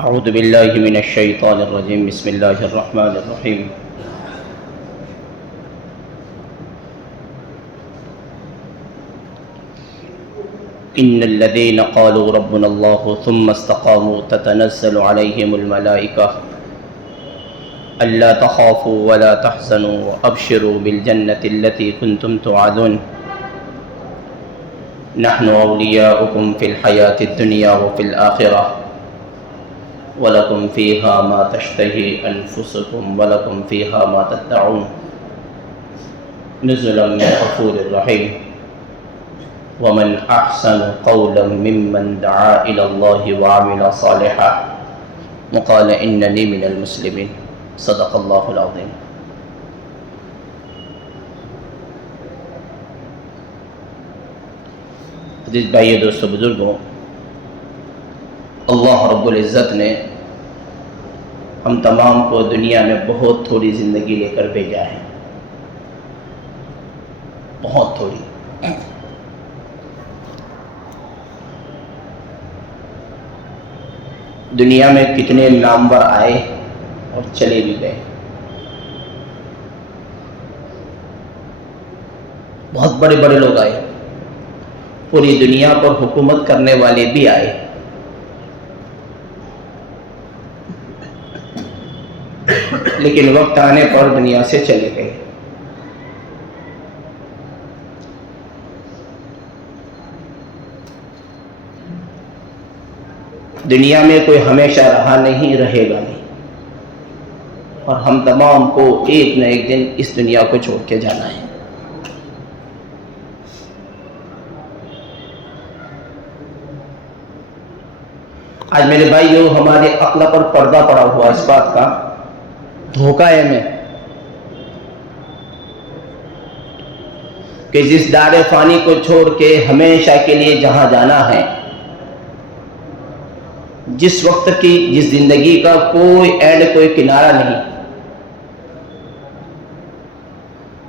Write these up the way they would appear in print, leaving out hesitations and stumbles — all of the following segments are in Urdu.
اعوذ باللہ من الشیطان الرجیم بسم اللہ الرحمن الرحیم ان الذین قالوا ربنا اللہ ثم استقاموا تتنزل علیہم الملائکہ الا تخافوا ولا تحزنوا وابشروا بالجنة التي كنتم توعدون نحن اولیاؤکم فی الحیاة الدنیا وفی الآخرہ وَلَكُمْ فِيهَا مَا تَشْتَهِي أَنفُسُكُمْ وَلَكُمْ فِيهَا مَا تَدَّعُونَ نُزُلًا مِّن غَفُورٍ رَّحِيمٍ وَمَنْ أَحْسَنُ قَوْلًا مِّمَّنْ دَعَا إِلَى اللَّهِ وَعَمِلَ صَالِحًا وَقَالَ إِنَّنِي مِنَ الْمُسْلِمِينَ صدق اللہ العظیم۔ عزیز بھائی دوستو بزرگوں، اللہ رب العزت نے ہم تمام کو دنیا میں بہت تھوڑی زندگی لے کر بھیجا ہے، بہت تھوڑی۔ دنیا میں کتنے نامور آئے اور چلے بھی گئے، بہت بڑے بڑے لوگ آئے، پوری دنیا پر حکومت کرنے والے بھی آئے، لیکن وقت آنے پر دنیا سے چلے گئے۔ دنیا میں کوئی ہمیشہ رہا نہیں، رہے گا نہیں، اور ہم تمام کو ایک نہ ایک دن اس دنیا کو چھوڑ کے جانا ہے۔ آج میرے بھائیو، ہمارے عقل پر پردہ پڑا ہوا اس بات کا دھوکہ ہے میں کہ جس دار فانی کو چھوڑ کے ہمیشہ کے لیے جہاں جانا ہے، جس وقت کی، جس زندگی کا کوئی اینڈ، کوئی کنارہ نہیں،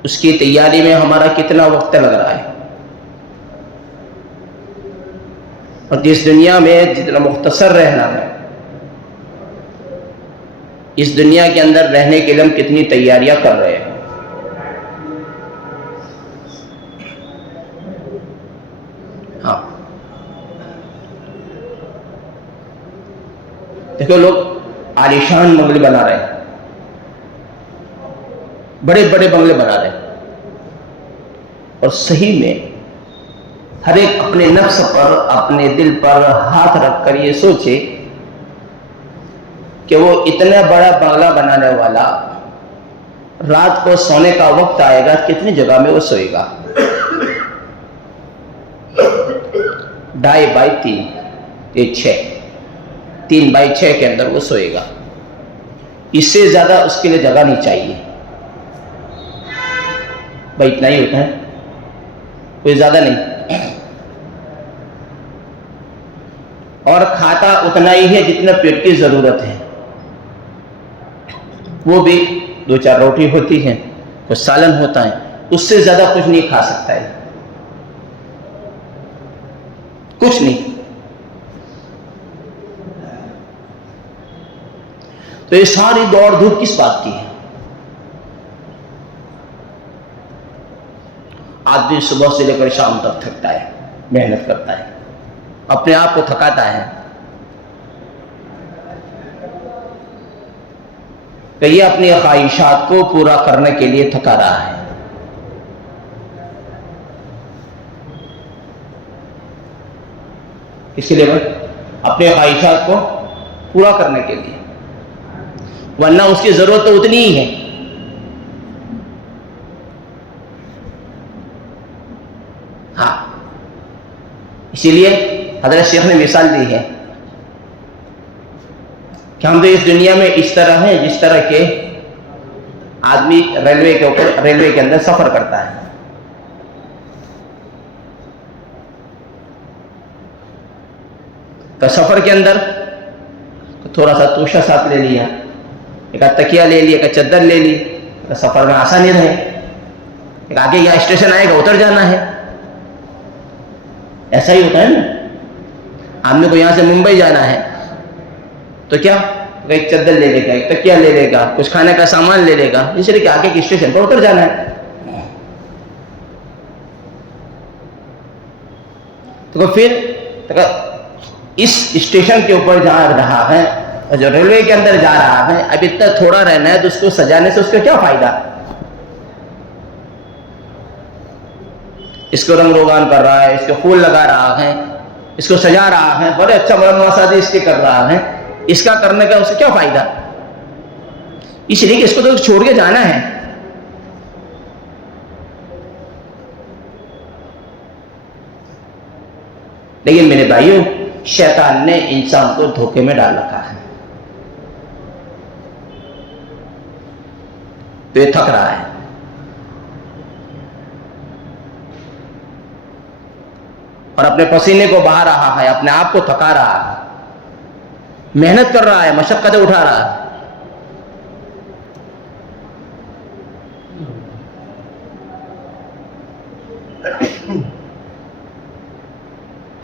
اس کی تیاری میں ہمارا کتنا وقت لگ رہا ہے، اور جس دنیا میں جتنا مختصر رہنا ہے، اس دنیا کے اندر رہنے کے لیے ہم کتنی تیاریاں کر رہے ہیں۔ ہاں، دیکھو، لوگ عالیشان بنگلے بنا رہے ہیں، بڑے بڑے بنگلے بنا رہے ہیں، اور صحیح میں ہر ایک اپنے نفس پر، اپنے دل پر ہاتھ رکھ کر یہ سوچے کہ وہ اتنا بڑا بنگلہ بنانے والا رات کو سونے کا وقت آئے گا، کتنی جگہ میں وہ سوئے گا؟ 2.5 بائی 3، یہ 6، 3 بائی 6 کے اندر وہ سوئے گا۔ اس سے زیادہ اس کے لیے جگہ نہیں چاہیے بھائی، اتنا ہی ہوتا ہے، کوئی زیادہ نہیں، اور کھاتا اتنا ہی ہے جتنا پیٹ کی ضرورت ہے، وہ بھی 2-4 روٹی ہوتی ہے، کچھ سالن ہوتا ہے، اس سے زیادہ کچھ نہیں کھا سکتا ہے، کچھ نہیں۔ تو یہ ساری دوڑ دھوپ کس بات کی ہے؟ آدمی صبح سے لے کر شام تک تھکتا ہے، محنت کرتا ہے، اپنے آپ کو تھکاتا ہے، کہ یہ اپنی خواہشات کو پورا کرنے کے لیے تھکا رہا ہے۔ اس لیے اپنے خواہشات کو پورا کرنے کے لیے، ورنہ اس کی ضرورت تو اتنی ہی ہے۔ ہاں، اسی لیے حضرت شیخ نے مثال دی ہے کہ ہم تو اس دنیا میں اس طرح ہیں جس طرح کے آدمی ریلوے کے اندر سفر کرتا ہے، تو سفر کے اندر تھوڑا سا توشہ ساتھ لے لیا، ایک تکیہ لے لی، ایک چادر لے لی، سفر میں آسانی رہے، ایک آگے یا اسٹیشن آئے گا اتر جانا ہے، ایسا ہی ہوتا ہے نا۔ آدمی کو یہاں سے ممبئی جانا ہے تو کیا ایک چادر لے لے گا، ایک تکیہ لے لے گا، کچھ کھانے کا سامان لے لے گا، اس لیے کہ آگے کی اسٹیشن پر اتر جانا ہے. تو پھر اس اسٹیشن کے اوپر جا رہا ہے، جو ریلوے کے اندر جا رہا ہے، اب اتنا تھوڑا رہنا ہے تو اس کو سجانے سے اس کا کیا فائدہ؟ اس کو رنگ روغان کر رہا ہے، اس کو پھول لگا رہا ہے، اس کو سجا رہا ہے، بڑے اچھا بڑا نواسازی اس کی کر رہا ہے، اس کا کرنے کا اس سے کیا فائدہ؟ اس لیے کہ اس کو تو چھوڑ کے جانا ہے. لیکن میرے بھائیوں، شیطان نے انسان کو دھوکے میں ڈال رکھا ہے، تو یہ تھک رہا ہے. اور اپنے پسینے کو بہا رہا ہے، اپنے آپ کو تھکا رہا ہے، محنت کر رہا ہے، مشقتیں اٹھا رہا ہے.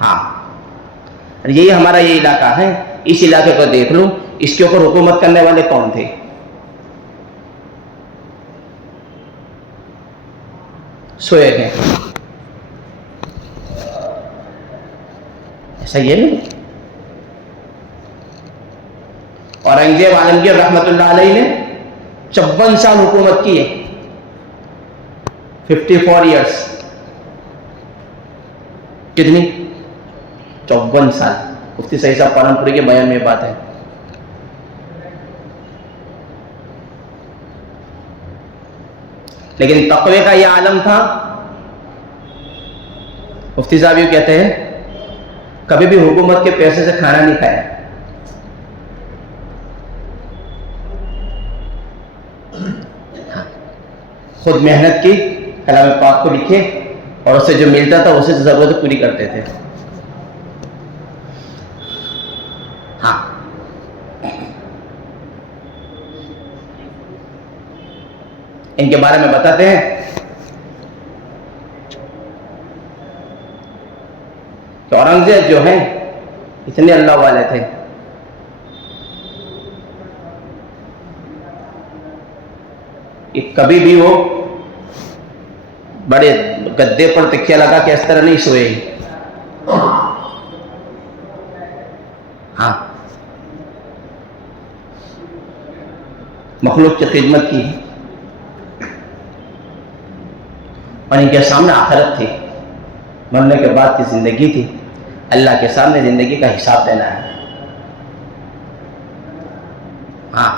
ہاں، یہی ہمارا یہ علاقہ ہے. اس علاقے کو دیکھ لو، اس کے اوپر حکومت کرنے والے کون تھے؟ سوئے ہیں. ایسا یہ نہیں. اورنگزیب عالمگیر رحمت اللہ علیہ نے 54 سال حکومت کی ہے. 54 ایئرس. کتنی؟ 54 سال. مفتی صحیح صاحب پالنپوری کے بیان میں بات ہے. لیکن تقوی کا یہ عالم تھا. مفتی صاحب یہ کہتے ہیں کبھی بھی حکومت کے پیسے سے کھانا نہیں کھایا. خود محنت کی، کلام پاک کو لکھے، اور اس سے جو ملتا تھا اسے ضرورت پوری کرتے تھے. ہاں، ان کے بارے میں بتاتے ہیں کہ اورنگزیب جو ہیں اتنے اللہ والے تھے کہ کبھی بھی وہ بڑے گدے پر تکیہ لگا کے اس طرح نہیں سوئے. ہاں، مخلوق کی خدمت کی، اور ان کے سامنے آخرت تھی، مرنے کے بعد کی زندگی تھی. اللہ کے سامنے زندگی کا حساب دینا ہے. ہاں،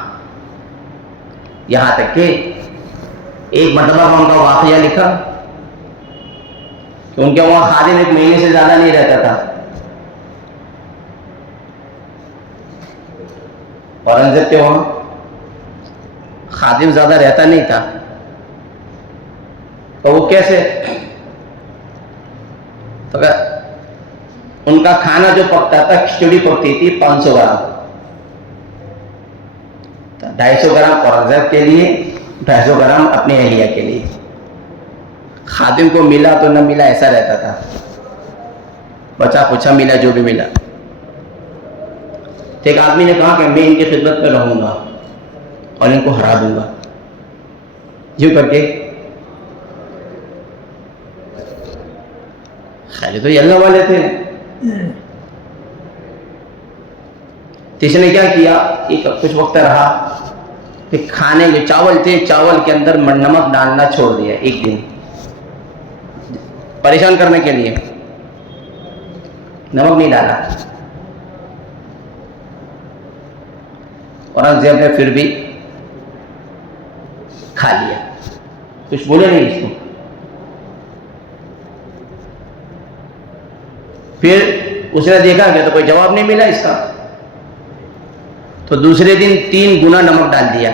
یہاں تک کہ ایک مرتبہ ان کا واقعہ لکھا کہ ان کے وہاں خادم 1 مہینے سے زیادہ نہیں رہتا تھا. اورنگزیب کے وہاں خادم زیادہ رہتا نہیں تھا. تو وہ کیسے؟ تو ان کا کھانا جو پکتا تھا، کھچڑی پکتی تھی 500 گرام. 250 گرام اورنگزیب کے لیے، 250 گرام اپنی اہلیہ کے لیے. خادم کو ملا تو نہ ملا ایسا رہتا تھا، بچا پوچھا ملا جو بھی ملا. تو ایک آدمی نے کہا کہ میں ان کی خدمت میں رہوں گا اور ان کو ہرا دوں گا. یوں کر کے خیر تو یہ اللہ والے تھے. تو اس نے کیا کیا، کچھ وقت رہا کہ کھانے جو چاول تھے، چاول کے اندر نمک ڈالنا چھوڑ دیا. ایک دن پریشان کرنے کے لیے نمک نہیں ڈالا. اورنگزیب نے پھر بھی کھا لیا، کچھ بولے نہیں اس کو. پھر اس نے دیکھا کہ تو کوئی جواب نہیں ملا اس کا، تو دوسرے دن 3 گنا نمک ڈال دیا.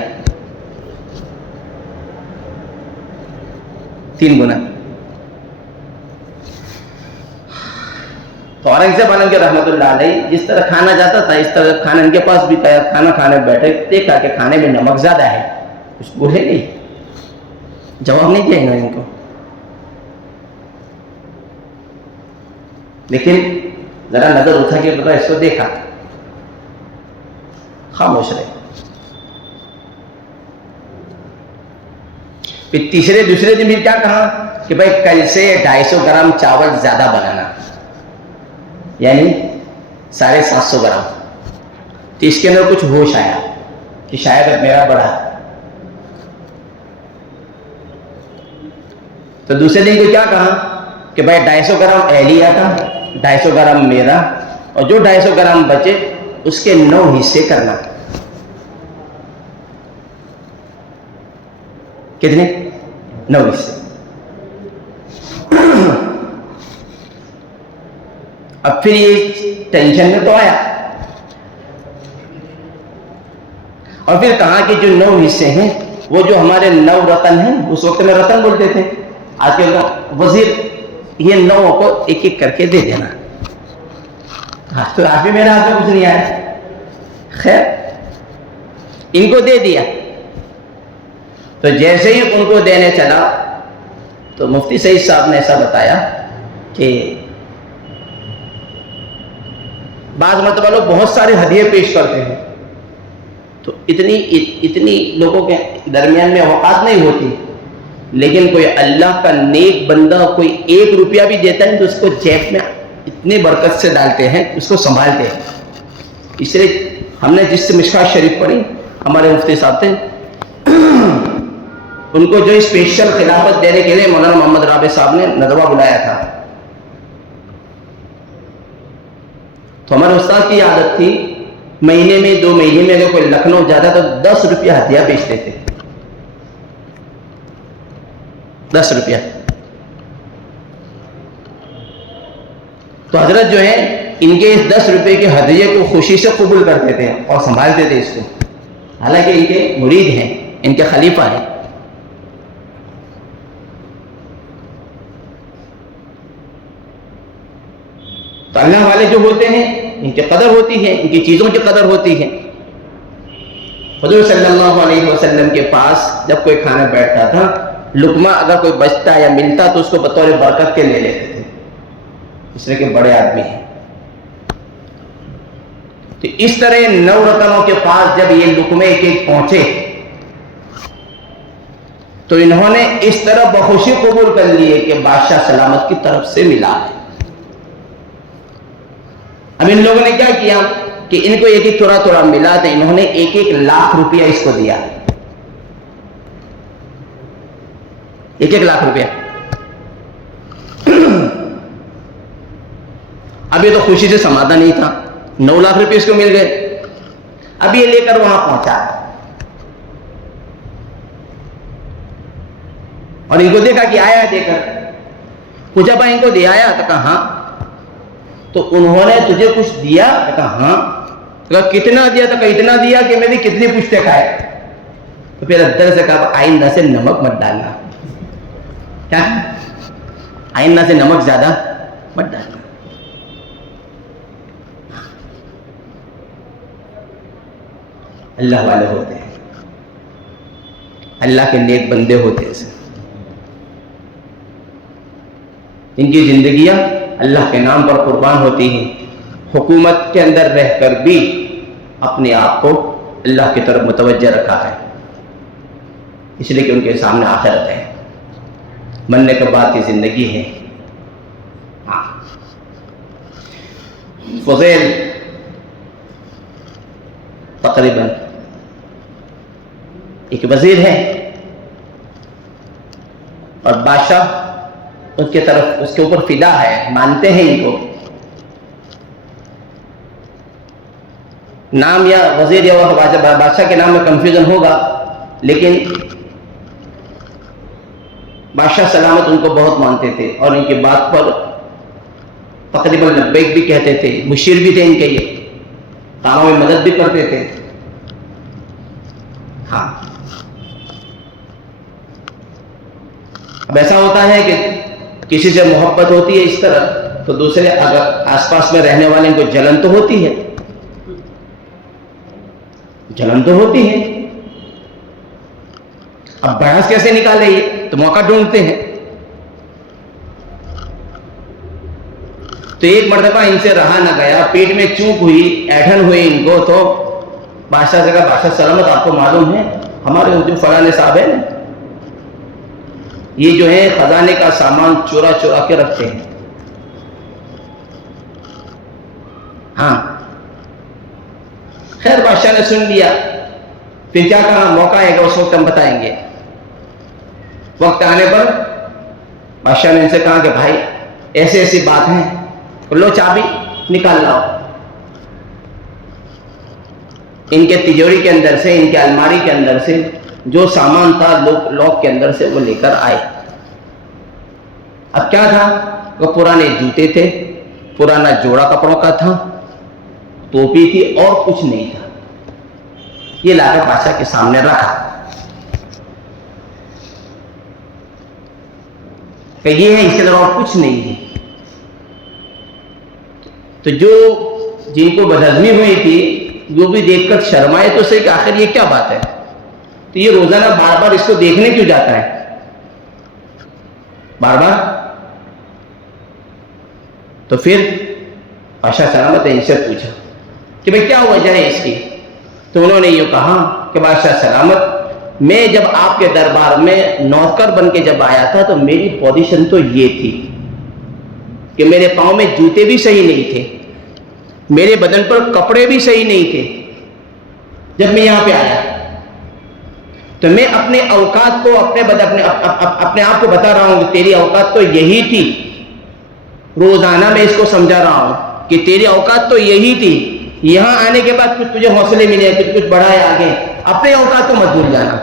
3 گنا. تو اورنگزیب عالمگیر رحمۃ اللہ علیہ جس طرح کھانا جاتا تھا اس طرح کھانا ان کے پاس بھی کھانا کھانے بیٹھے، دیکھا کہ کھانے میں نمک زیادہ ہے. کچھ بولے نہیں، جواب نہیں دیا انہوں نے ان کو. لیکن ذرا نظر اٹھا کے اس کو دیکھا خاموش رہے. پھر دوسرے دن بھی کیا کہا کہ بھائی کل سے 250 گرام چاول زیادہ بنانا، یعنی 750 گرام. تو اس کے اندر کچھ ہوش آیا کہ شاید اب میرا بڑا. تو دوسرے دن کو کیا کہا کہ بھائی 250 گرام اہلیہ کا، 250 گرام میرا، اور جو 250 گرام بچے اس کے 9 حصے کرنا. کتنے؟ 9 حصے. اب پھر یہ ٹینشن میں تو آیا، اور پھر کہا کہ جو 9 حصے ہیں وہ جو ہمارے 9 رتن ہیں، اس وقت میں رتن بولتے تھے، آج کے وزیر، یہ 9 کو ایک ایک کر کے دے دینا. تو آج بھی میرے ہاتھ میں کچھ نہیں آیا. خیر ان کو دے دیا. تو جیسے ہی ان کو دینے چلا تو مفتی سعید صاحب نے ایسا بتایا کہ بعض مرتبہ لوگ بہت سارے ہدیے پیش کرتے ہیں، تو اتنی لوگوں کے درمیان میں اوقات نہیں ہوتی، لیکن کوئی اللہ کا نیک بندہ کوئی 1 روپیہ بھی دیتا ہے تو اس کو جیب میں اتنی برکت سے ڈالتے ہیں، اس کو سنبھالتے ہیں. اس لیے ہم نے جس سے مشکات شریف پڑھی، ہمارے مفتی صاحب تھے، ان کو جو اسپیشل خلافت دینے کے لیے مولانا محمد رابع صاحب نے ندوہ بلایا تھا. تو ہمارے استاد کی عادت تھی مہینے میں 2 مہینے میں اگر کوئی لکھنؤ جاتا تو 10 روپیہ ہدیہ بیچتے تھے. 10 روپیہ. تو حضرت جو ہے ان کے 10 روپے کے ہدیے کو خوشی سے قبول کرتے تھے اور سنبھالتے تھے اس کو، حالانکہ ان کے مرید ہیں، ان کے خلیفہ ہیں. تو اللہ والے جو ہوتے ہیں ان کی قدر ہوتی ہے، ان کی چیزوں کی قدر ہوتی ہے. حضور صلی اللہ علیہ وسلم کے پاس جب کوئی کھانا بیٹھتا تھا، لقمہ اگر کوئی بچتا یا ملتا تو اس کو بطور برکت کے لے لیتے تھے، اس لیے کہ بڑے آدمی ہیں. تو اس طرح 9 رتنوں کے پاس جب یہ لقمے ایک پہنچے تو انہوں نے اس طرح بخوشی قبول کر لیے کہ بادشاہ سلامت کی طرف سے ملا ہے. اب ان لوگوں نے کیا کیا کہ ان کو ایک ایک تھوڑا تھوڑا ملا، تو انہوں نے 1 لاکھ روپیہ اس کو دیا. 1 لاکھ روپیہ. اب یہ تو خوشی سے سماتا نہیں تھا، 9 لاکھ روپے اس کو مل گئے. اب یہ لے کر وہاں پہنچا اور ان کو دیکھا کہ آیا دے کر. پوچھا بھائی ان کو دے آیا؟ تو کہا ہاں. تو انہوں نے تجھے کچھ دیا؟ تو کہا ہاں. تو کہا کتنا دیا؟ تو کہا اتنا دیا کہ میں نے کتنی پشتے کھائے. تو پھر اندر سے کہا آئندہ سے نمک مت ڈالنا. کیا؟ آئندہ سے نمک زیادہ مت ڈالنا. اللہ والے ہوتے ہیں، اللہ کے نیک بندے ہوتے ہیں. ان کی زندگیاں اللہ کے نام پر قربان ہوتی ہیں. حکومت کے اندر رہ کر بھی اپنے آپ کو اللہ کی طرف متوجہ رکھا ہے، اس لیے کہ ان کے سامنے آخرت ہے، مرنے کے بعد کی زندگی ہے. فضیل تقریباً ایک وزیر ہے اور بادشاہ اس کے طرف اس کے اوپر فدا ہے، مانتے ہیں ان کو. نام یا وزیر یا بادشاہ کے نام میں کنفیوژن ہوگا، لیکن بادشاہ سلامت ان کو بہت مانتے تھے اور ان کی بات پر تقریباً لبیک بھی کہتے تھے. مشیر بھی تھے ان کے، یہ کاموں میں مدد بھی کرتے تھے. ہاں اب ایسا ہوتا ہے کہ کسی سے محبت ہوتی ہے اس طرح تو دوسرے اگر آس پاس میں رہنے والے کو جلن تو ہوتی ہے، جلن تو ہوتی ہے. اب بحث کیسے نکالے یہ تو موقع ڈھونڈتے ہیں. تو ایک مرتبہ ان سے رہا نہ گیا، پیٹ میں چوک ہوئی، ایٹھن ہوئی ان کو، تو بادشاہ سے کہا بادشاہ سلامت آپ کو معلوم ہے ہمارے جو فلاں صاحب ہے نا یہ جو ہے خزانے کا سامان چورا چورا کے رکھتے ہیں. ہاں خیر بادشاہ نے سن لیا. پھر کیا کہا موقع ہے کہ اس وقت ہم بتائیں گے. وقت آنے پر بادشاہ نے ان سے کہا کہ بھائی ایسی ایسی بات ہے لو چابی نکال لاؤ. ان کے تجوری کے اندر سے ان کے الماری کے اندر سے جو سامان تھا لاک کے اندر سے وہ لے کر آئے. اب کیا تھا وہ پرانے جوتے تھے پرانا جوڑا کپڑوں کا تھا ٹوپی تھی اور کچھ نہیں تھا. یہ لا کر بادشاہ کے سامنے رکھا کہ یہ ہے اس کے علاوہ اور کچھ نہیں ہے. تو جو جن کو بدہضمی ہوئی تھی وہ بھی دیکھ کر شرمائے تو صحیح کہ آخر یہ کیا بات ہے. تو یہ روزانہ بار بار اس کو دیکھنے کیوں جاتا ہے بار بار. تو پھر بادشاہ سلامت نے ان سے پوچھا کہ بھئی کیا وجہ ہے اس کی. تو انہوں نے یہ کہا کہ بادشاہ سلامت میں جب آپ کے دربار میں نوکر بن کے جب آیا تھا تو میری پوزیشن تو یہ تھی کہ میرے پاؤں میں جوتے بھی صحیح نہیں تھے میرے بدن پر کپڑے بھی صحیح نہیں تھے. جب میں یہاں پہ آیا تو میں اپنے اوقات کو اپنے آپ کو بتا رہا ہوں کہ تیری اوقات تو یہی تھی. روزانہ میں اس کو سمجھا رہا ہوں کہ تیری اوقات تو یہی تھی. یہاں آنے کے بعد کچھ تجھے حوصلے ملے کچھ بڑھائے آگے. اپنے اوقات کو مت بھول جانا.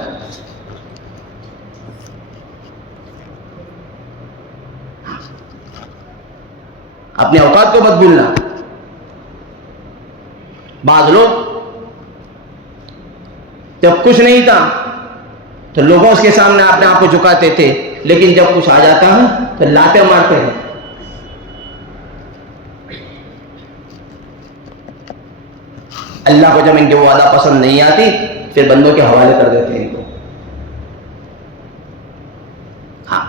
اپنے اوقات کو مت بھولنا. بعض لوگ جب کچھ نہیں تھا تو لوگوں کے سامنے اپنے آپ کو جھکاتے تھے لیکن جب کچھ آ جاتا ہے تو لاتے مارتے ہیں. اللہ کو جب ان کے وعدہ پسند نہیں آتی پھر بندوں کے حوالے کر دیتے ہیں ان کو. ہاں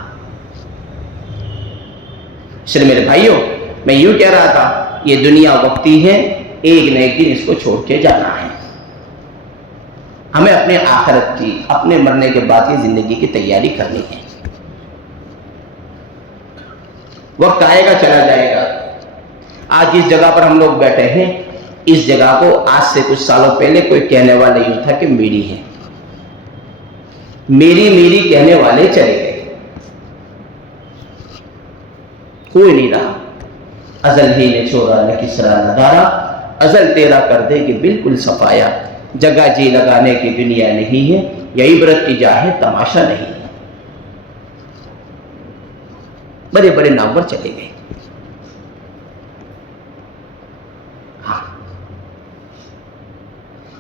اس لیے میرے بھائیوں میں یوں کہہ رہا تھا یہ دنیا وقتی ہے ایک نہ ایک دن اس کو چھوڑ کے جانا ہے. ہمیں اپنے آخرت کی اپنے مرنے کے بعد کی زندگی کی تیاری کرنی ہے. وقت آئے گا چلا جائے گا. آج جس جگہ پر ہم لوگ بیٹھے ہیں اس جگہ کو آج سے کچھ سالوں پہلے کوئی کہنے والا یوں تھا کہ میری ہے. میری کہنے والے چلے گئے. کوئی نہیں رہا. ازل ہی نے چھوڑا نہ کسرا نہ دارا ازل تیرا کر دے کہ بالکل صفایا. جگہ جی لگانے کی دنیا نہیں ہے یا عبرت کی جا ہے تماشا نہیں ہے. بڑے بڑے نامور چلے گئے. ہاں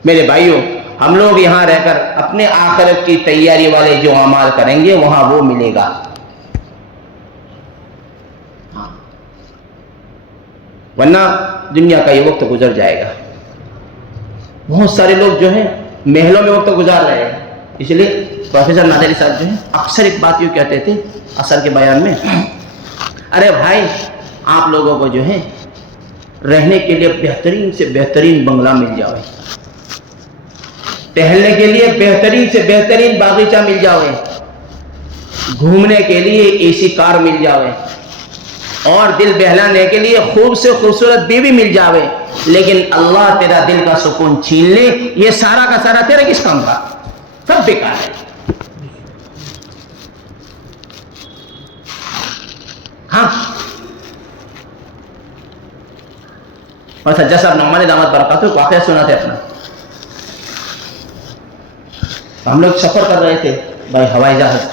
میرے بھائیوں ہم لوگ یہاں رہ کر اپنے آخرت کی تیاری والے جو اعمال کریں گے وہاں وہ ملے گا. ورنہ دنیا کا یہ وقت گزر جائے گا. بہت سارے لوگ جو ہیں محلوں میں وقت گزار رہے ہیں. اس لیے پروفیسر نادری صاحب جو ہیں اکثر ایک بات یوں کہتے تھے عصر کے بیان میں ارے بھائی آپ لوگوں کو جو ہے رہنے کے لیے بہترین سے بہترین بنگلہ مل جاوے ٹہلنے کے لیے بہترین سے بہترین باغیچہ مل جاوے گھومنے کے لیے اے سی کار مل جاوے اور دل بہلانے کے لیے خوب سے خوبصورت بیوی مل جاوے لیکن اللہ تیرا دل کا سکون چھین لے یہ سارا کا سارا تیرا کس کام کا سب بیکار ہے. ہاں اور سجاد صاحب نعمان دامت برکاتہ کو واقعہ سنا تھے اپنا. ہم لوگ سفر کر رہے تھے بھائی ہوائی جہاز.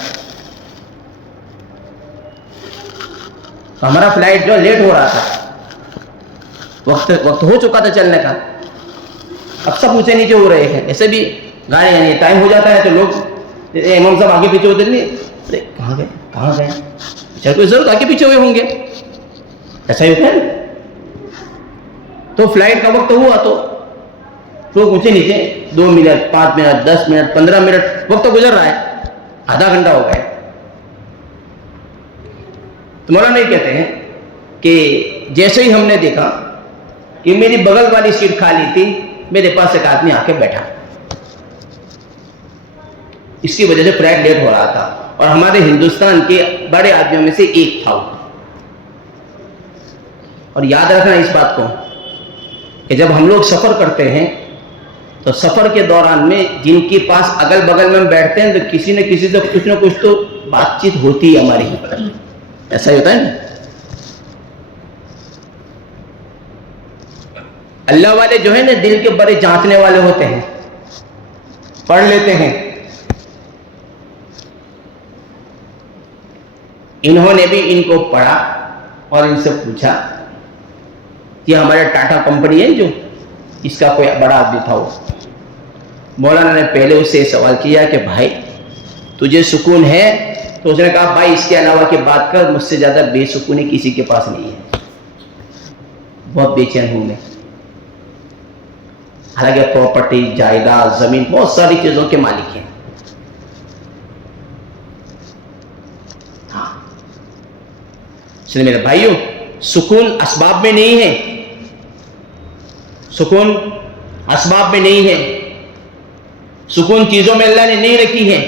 ہمارا فلائٹ جو لیٹ ہو رہا تھا وقت ہو چکا تھا چلنے کا. اب سب اونچے نیچے ہو رہے ہیں ایسے بھی گاڑی یعنی ٹائم ہو جاتا ہے تو لوگ امام صاحب آگے پیچھے ہوتے نہیں کہاں گئے چل کوئی ضرورت آگے پیچھے ہوئے ہوں گے ایسا ہی ہوتا ہے. تو فلائٹ کا وقت ہوا تو لوگ اونچے نیچے 2 منٹ 5 منٹ 10 منٹ 15 منٹ وقت گزر رہا ہے آدھا گھنٹہ ہو گیا. تو مولانا یہ کہتے ہیں کہ جیسے ہی ہم نے دیکھا کہ میری بغل والی سیٹ خالی تھی میرے پاس ایک آدمی آ کے بیٹھا، اس کی وجہ سے فلائٹ لیٹ ہو رہا تھا، اور ہمارے ہندوستان کے بڑے آدمیوں میں سے ایک تھا وہ۔ اور یاد رکھنا اس بات کو کہ جب ہم لوگ سفر کرتے ہیں تو سفر کے دوران میں جن کے پاس اگل بغل میں ہم بیٹھتے ہیں تو کسی نہ کسی سے کچھ نہ کچھ تو بات چیت ہوتی ہے ہماری، ایسا ہی ہوتا ہے نا۔ اللہ والے جو ہے نا دل کے بڑے جانچنے والے ہوتے ہیں، پڑھ لیتے ہیں۔ انہوں نے بھی ان کو پڑھا اور ان سے پوچھا کہ ہمارے ٹاٹا کمپنی ہے جو، اس کا کوئی بڑا آدمی تھا وہ، مولانا نے پہلے اس سے سوال کیا کہ بھائی تجھے سکون ہے؟ تو اس نے کہا بھائی اس کے علاوہ کی بات کر، مجھ سے زیادہ بے سکونی کسی کے پاس نہیں ہے، بہت بے چین ہوں میں۔ حالانکہ پراپرٹی، جائیداد، زمین، بہت ساری چیزوں کے مالک ہیں۔ ہاں اس لیے میرے بھائیوں، سکون اسباب میں نہیں ہے، سکون اسباب میں نہیں ہے، سکون چیزوں میں اللہ نے نہیں رکھی ہے،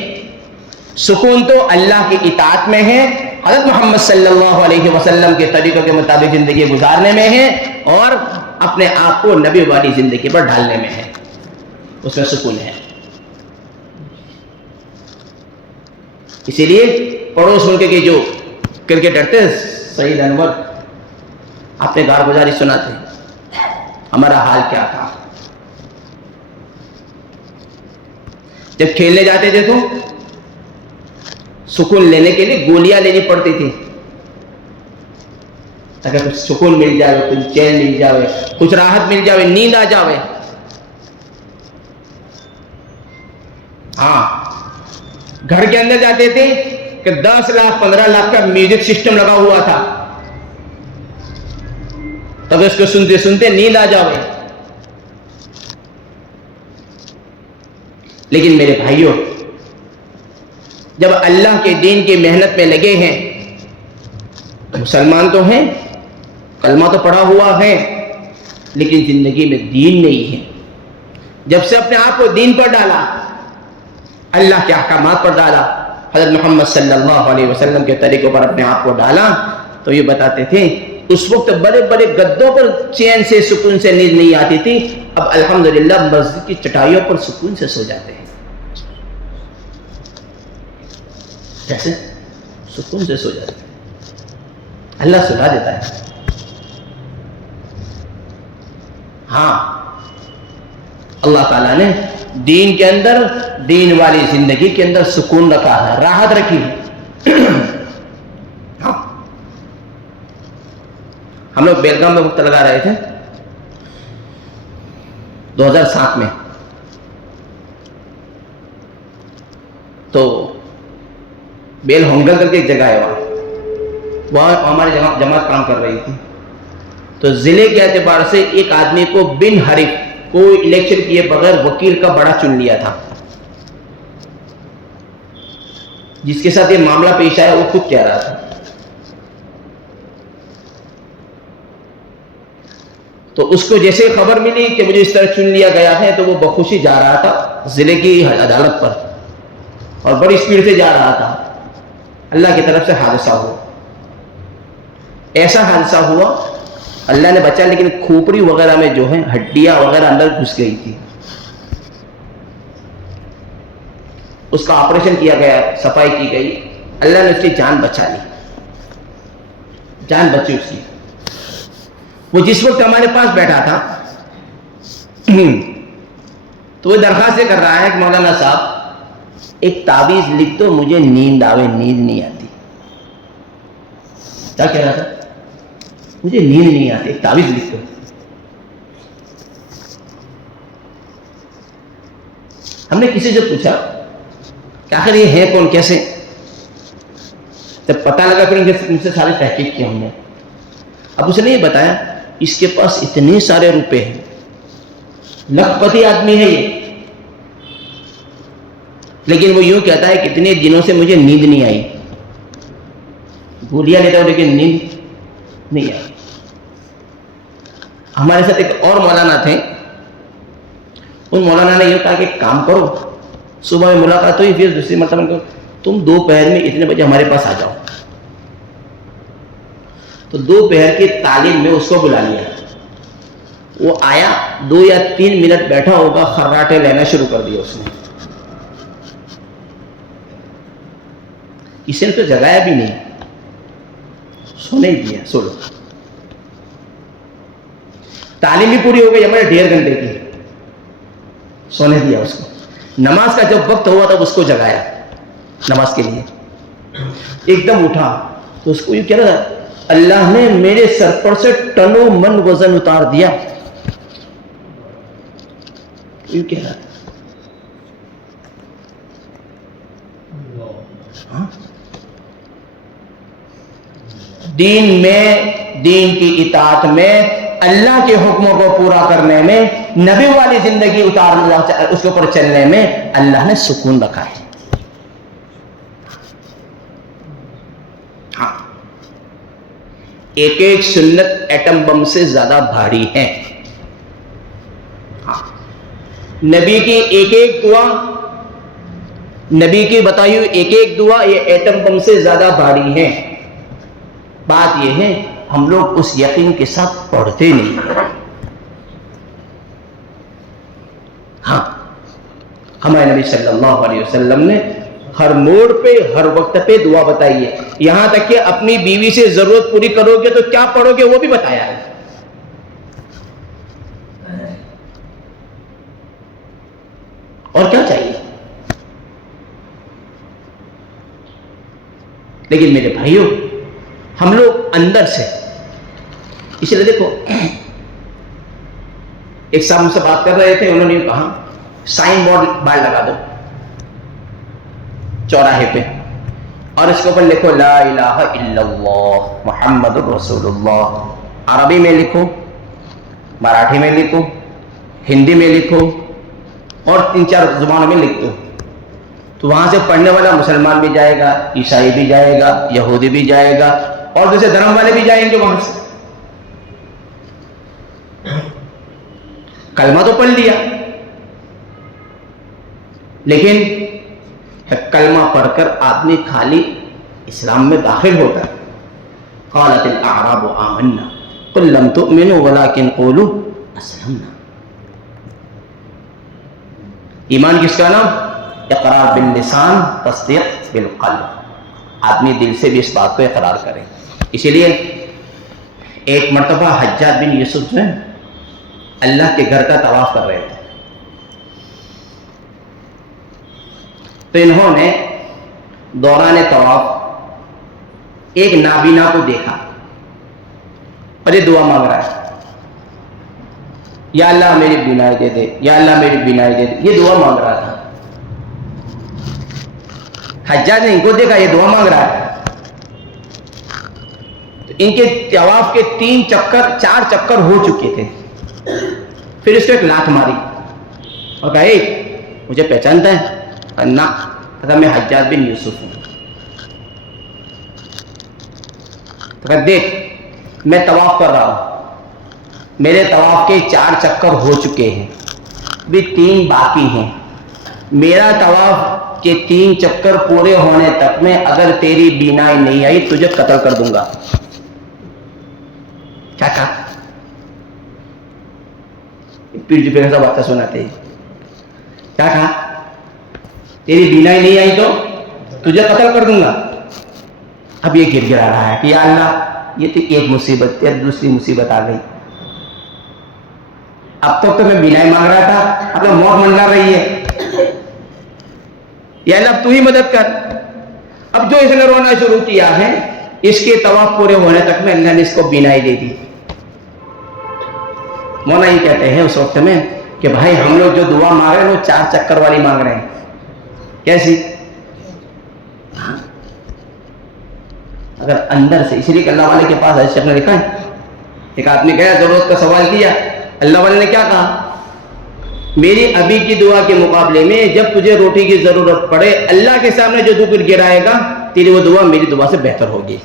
سکون تو اللہ کی اطاعت میں ہے، حضرت محمد صلی اللہ علیہ وسلم کے طریقوں کے مطابق زندگی گزارنے میں ہے، اور اپنے آپ کو نبی والی زندگی پر ڈھالنے میں ہے، اس میں سکون ہے۔ اسی لیے پڑوس ملک کے جو کرکٹر تھے سعید انور، اپنے کارگزاری سناتے ہمارا حال کیا تھا جب کھیلنے جاتے تھے، تو سکون لینے کے لیے گولیاں لینی پڑتی تھی تاکہ کچھ سکون مل جائے، کچھ چین مل جائے، کچھ راحت مل جائے، نیند آ جائے۔ ہاں گھر کے اندر جاتے تھے کہ 10 لاکھ 15 لاکھ کا میوزک سسٹم لگا ہوا تھا، تب اس کو سنتے سنتے نیند آ جاوے۔ لیکن میرے بھائیوں، جب اللہ کے دین کی محنت میں لگے ہیں، مسلمان تو ہیں، کلمہ تو پڑھا ہوا ہے، لیکن زندگی میں دین نہیں ہے۔ جب سے اپنے آپ کو دین پر ڈالا، اللہ کے احکامات پر ڈالا، حضرت محمد صلی اللہ علیہ وسلم کے طریقوں پر اپنے آپ کو ڈالا، تو یہ بتاتے تھے اس وقت بڑے بڑے گدوں پر چین سے سکون سے نیند نہیں آتی تھی، اب الحمدللہ مسجد کی چٹائیوں پر سکون سے سو جاتے ہیں۔ کیسے؟ سکون سے سو جاتے ہیں، اللہ سلا دیتا ہے۔ ہاں اللہ تعالیٰ نے دین کے اندر، دین والی زندگی کے اندر سکون رکھا ہے، راحت رکھی ہے۔ ہاں ہم لوگ بیلگام میں وقت لگا رہے تھے 2007 میں، تو بیل ہونگل کر کے ایک جگہ ہے، وہاں ہماری جماعت کام کر رہی تھی، تو ضلع کے اعتبار سے ایک آدمی کو بن حریف، کوئی الیکشن کیے بغیر وکیل کا بڑا چن لیا تھا۔ جس کے ساتھ یہ معاملہ پیش آیا وہ خود کہہ رہا تھا، تو اس کو جیسے خبر ملی کہ مجھے اس طرح چن لیا گیا ہے، تو وہ بخوشی جا رہا تھا ضلع کی عدالت پر، اور بڑی اسپیڈ سے جا رہا تھا۔ اللہ کی طرف سے حادثہ ہوا، ایسا حادثہ ہوا اللہ نے بچا، لیکن کھوپڑی وغیرہ میں جو ہے ہڈیاں وغیرہ اندر گھس گئی تھی، اس کا آپریشن کیا گیا، صفائی کی گئی، اللہ نے اس کی جان بچا لی، جان بچی اس کی۔ وہ جس وقت ہمارے پاس بیٹھا تھا تو وہ درخواست کر رہا ہے کہ مولانا صاحب ایک تعویذ لکھ دو، مجھے نیند آوے، نیند نہیں آتی۔ کیا کہہ رہا تھا؟ مجھے نیند نہیں آتی، ایک تعویذ لکھ دو۔ ہم نے کسی سے پوچھا کہ آخر یہ ہے کون، کیسے؟ جب پتہ لگا پھر ان سے سارے تحقیق کی ہم نے، اب اسے نے یہ بتایا اس کے پاس اتنے سارے روپے ہیں، لکھ پتی آدمی ہے یہ، لیکن وہ یوں کہتا ہے کہ اتنے دنوں سے مجھے نیند نہیں آئی، گولیاں لیتا ہوں لیکن نیند نہیں آئی۔ ہمارے ساتھ ایک اور مولانا تھے، ان مولانا نے یہ کہا کہ کام کرو، صبح میں ملاقات ہوئی، پھر دوسری مرتبہ کرو تم دوپہر میں اتنے بجے ہمارے پاس آ جاؤ. تو دوپہر کی تعلیم میں اس کو بلا لیا. وہ آیا 2 یا 3 منٹ بیٹھا ہوگا، خراٹے لینا شروع کر دیا اس نے. کسی نے تو جگایا بھی نہیں، سونے ہی دیا. سو لو، تعلیم بھی پوری ہو گئی ہمارے 1.5 گھنٹے کی، سونے دیا اس کو. نماز کا جب وقت ہوا تب اس کو جگایا نماز کے لیے. ایک دم اٹھا تو اس کو یہ کہہ رہا تھا اللہ نے میرے سر پر سے ٹنوں من وزن اتار دیا. یہ کہہ رہا ہاں؟ دین میں، دین کی اطاعت میں، اللہ کے حکموں کو پورا کرنے میں، نبی والی زندگی اتارنے، اس کے اوپر چلنے میں اللہ نے سکون رکھا ہے. ہاں، ایک ایک سنت ایٹم بم سے زیادہ بھاری ہے. ہاں، نبی کی ایک ایک دعا، نبی کی بتائی ہوئی ایک ایک دعا یہ ایٹم بم سے زیادہ بھاری ہے. بات یہ ہے ہم لوگ اس یقین کے ساتھ پڑھتے نہیں ہیں. ہاں، ہمارے نبی صلی اللہ علیہ وسلم نے ہر موڑ پہ، ہر وقت پہ دعا بتائی ہے. یہاں تک کہ اپنی بیوی سے ضرورت پوری کرو گے تو کیا پڑھو گے وہ بھی بتایا ہے. اور کیا چاہیے؟ لیکن میرے بھائیوں، ہم لوگ اندر سے، اس لیے دیکھو ایک صاحب مجھ سے بات کر رہے تھے، انہوں نے کہا سائن بورڈ باہر لگا دو چوراہے پہ اور اس کے اوپر لکھو لا الہ الا اللہ محمد الرسول اللہ. عربی میں لکھو، مراٹھی میں لکھو، ہندی میں لکھو اور 3-4 زبانوں میں لکھ دو. تو وہاں سے پڑھنے والا مسلمان بھی جائے گا، عیسائی بھی جائے گا، یہودی بھی جائے گا اور دوسرے دھرم والے بھی جائیں گے وہاں سے. کلمہ تو پڑھ لیا، لیکن کلمہ پڑھ کر آدمی خالی اسلام میں داخل ہوتا ہے. قالت الاعراب آمنا قل لم تؤمنوا ولكن قولوا اسلمنا. ایمان کس کا نام؟ اقرار باللسان، تصدیق بالقلب. آدمی دل سے بھی اس بات کو اقرار کرے. اسی لیے ایک مرتبہ حجاج بن یوسف جو ہے اللہ کے گھر کا طواف کر رہے تھے، تو انہوں نے دوران طواف ایک نابینا کو دیکھا اور یہ دعا مانگ رہا ہے یا اللہ میری بینائی دے دے، یا اللہ میری بینائی دے دے. یہ دعا مانگ رہا تھا. حجاج نے ان کو دیکھا یہ دعا مانگ رہا ہے، تو ان کے طواف کے 4 چکر ہو چکے تھے. پھر اس کو ایک لات ماری اور کہا اے مجھے پہچانتا ہے؟ نہ. کہا میں حجاج بن یوسف ہوں. تو کہا دیکھ میں طواف کر رہا ہوں، میرے طواف کے 4 چکر ہو چکے ہیں، بھی 3 باقی ہیں. میرا طواف کے 3 چکر پورے ہونے تک میں اگر تیری بینائی نہیں آئی تجھے قتل کر دوں گا. کیا کہا؟ پیر پہ ایسا بات سناتے ہیں. کیا کہا؟ تیری بینائی نہیں آئی تو تجھے قتل کر دوں گا. اب یہ گر گرا رہا ہے کہ یا اللہ یہ تو ایک مصیبت تھی، دوسری مصیبت آ گئی. اب تک تو میں بینائی مانگ رہا تھا، اب تو موت منگا رہی ہے. یا اللہ اب تو ہی مدد کر. اب جو اس نے رونا شروع کیا ہے اس کے طواف پورے ہونے تک میں اللہ نے اس کو بینائی دے دی. مولانا یہ کہتے ہیں اس وقت میں کہ بھائی ہم لوگ جو دعا مانگ رہے ہیں وہ 4 چکر والی مانگ رہے ہیں. کیسی؟ اگر اندر سے، اسی لیے کہ اللہ والے کے پاس ایسے نے لکھا ہے، ایک آدمی گیا ضرورت کا سوال کیا، اللہ والے نے کیا کہا؟ میری ابھی کی دعا کے مقابلے میں جب تجھے روٹی کی ضرورت پڑے اللہ کے سامنے جو تو گرائے گا تیری وہ دعا میری دعا سے بہتر ہوگی.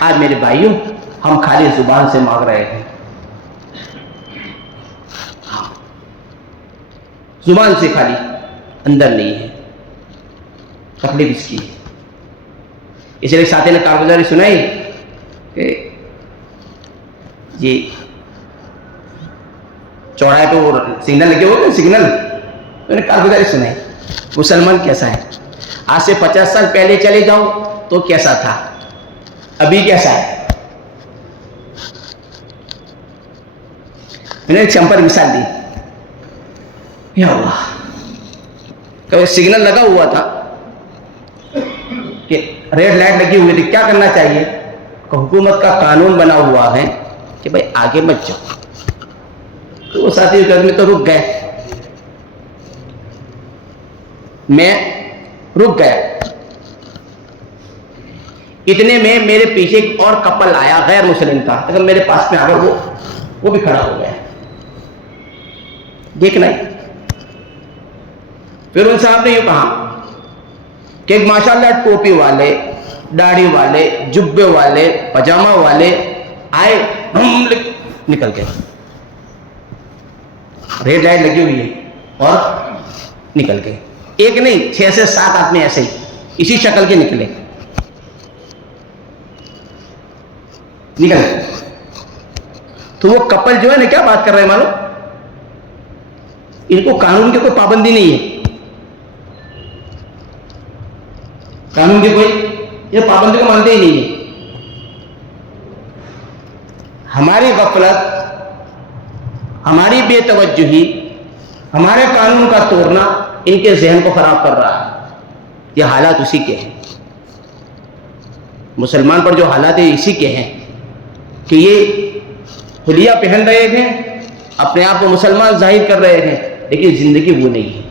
آج میرے بھائیوں ہم خالی زبان سے مانگ رہے ہیں، زبان سے خالی، اندر نہیں ہے. تکلیف اس کی ہے. اس لیے ساتھی نے کارگزاری سنائی کہ یہ چوڑائے پہ وہ سگنل لگے ہوئے سگنل، میں نے کارگزاری سنائی. مسلمان کیسا ہے؟ آج سے 50 سال پہلے چلے جاؤ تو کیسا تھا، ابھی کیسا ہے. میں نے ایک سمپل مثال دی. یا اللہ، کبھی سگنل لگا ہوا تھا کہ ریڈ لائٹ لگی ہوئی تھی، کیا کرنا چاہیے؟ کہ حکومت کا قانون بنا ہوا ہے کہ بھائی آگے مت جاؤ. تو وہ ساتھی میں تو رک گئے، میں رک گیا. اتنے میں میرے پیچھے ایک اور کپل آیا، غیر مسلم تھا، اگر میرے پاس میں آ کر وہ بھی کھڑا ہو گیا. دیکھنا ہی. پھر ان صاحب نے یہ کہا کہ ماشاءاللہ ٹوپی والے، داڑھی والے، جبے والے، پاجامہ والے آئے، ہم نکل گئے. ریڈ لائٹ لگی ہوئی ہے اور نکل گئے. ایک نہیں، 6 سے 7 آدمی ایسے ہی اسی شکل کے نکلے، نکل گئے. تو وہ کپل جو ہے نا کیا بات کر رہے ہیں معلوم؟ ان کو قانون کی کوئی پابندی نہیں ہے، قانون کی کوئی یہ پابندی کو مانتے ہی نہیں ہے. ہماری غفلت، ہماری بے توجہی، ہمارے قانون کا توڑنا ان کے ذہن کو خراب کر رہا ہے. یہ حالات اسی کے ہیں. مسلمان پر جو حالات ہیں اسی کے ہیں کہ یہ حلیہ پہن رہے ہیں، اپنے آپ کو مسلمان ظاہر کر رہے ہیں، لیکن زندگی وہ نہیں ہے.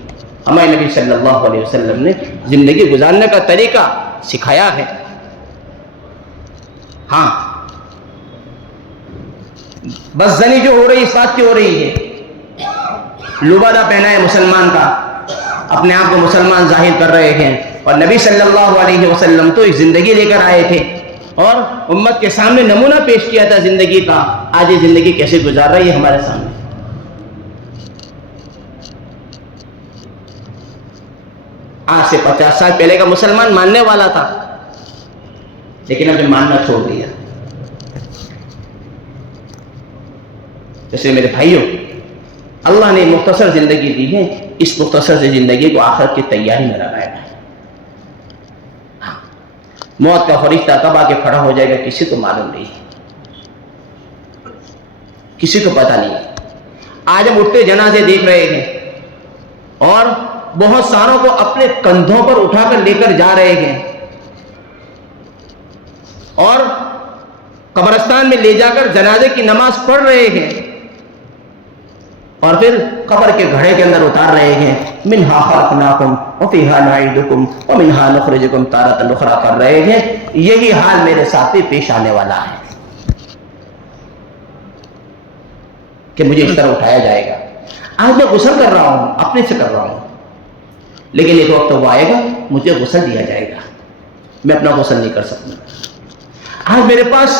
ہمارے نبی صلی اللہ علیہ وسلم نے زندگی گزارنے کا طریقہ سکھایا ہے. ہاں، بس زنی جو ہو رہی اس بات کی ہو رہی ہے، لبادہ پہنا ہے مسلمان کا، اپنے آپ کو مسلمان ظاہر کر رہے ہیں. اور نبی صلی اللہ علیہ وسلم تو ایک زندگی لے کر آئے تھے اور امت کے سامنے نمونہ پیش کیا تھا زندگی کا. آج یہ زندگی کیسے گزار رہی ہے ہمارے سامنے. آج سے 50 سال پہلے کا مسلمان ماننے والا تھا، لیکن اب ماننا چھوڑ دیا. جیسے میرے بھائیوں، اللہ نے مختصر زندگی دی ہے، اس مختصر سے زندگی کو آخرت کی تیاری میں لگایا ہے. موت کا فرشتہ کب آ کے کھڑا ہو جائے گا کسی کو معلوم نہیں، کسی کو پتہ نہیں. آج ہم اٹھتے جنازے دیکھ رہے ہیں اور بہت ساروں کو اپنے کندھوں پر اٹھا کر لے کر جا رہے ہیں اور قبرستان میں لے جا کر جنازے کی نماز پڑھ رہے ہیں اور پھر قبر کے گھڑے کے اندر اتار رہے ہیں. منہا خلقناکم وفیہا نعیدکم ومنہا نخرجکم تارۃ اخری کر رہے ہیں. یہی حال میرے ساتھ بھی پیش آنے والا ہے کہ مجھے اس طرح اٹھایا جائے گا. آج میں غسل کر رہا ہوں، اپنے سے کر رہا ہوں، لیکن ایک وقت وہ آئے گا مجھے غسل دیا جائے گا، میں اپنا غسل نہیں کر سکوں. آج میرے پاس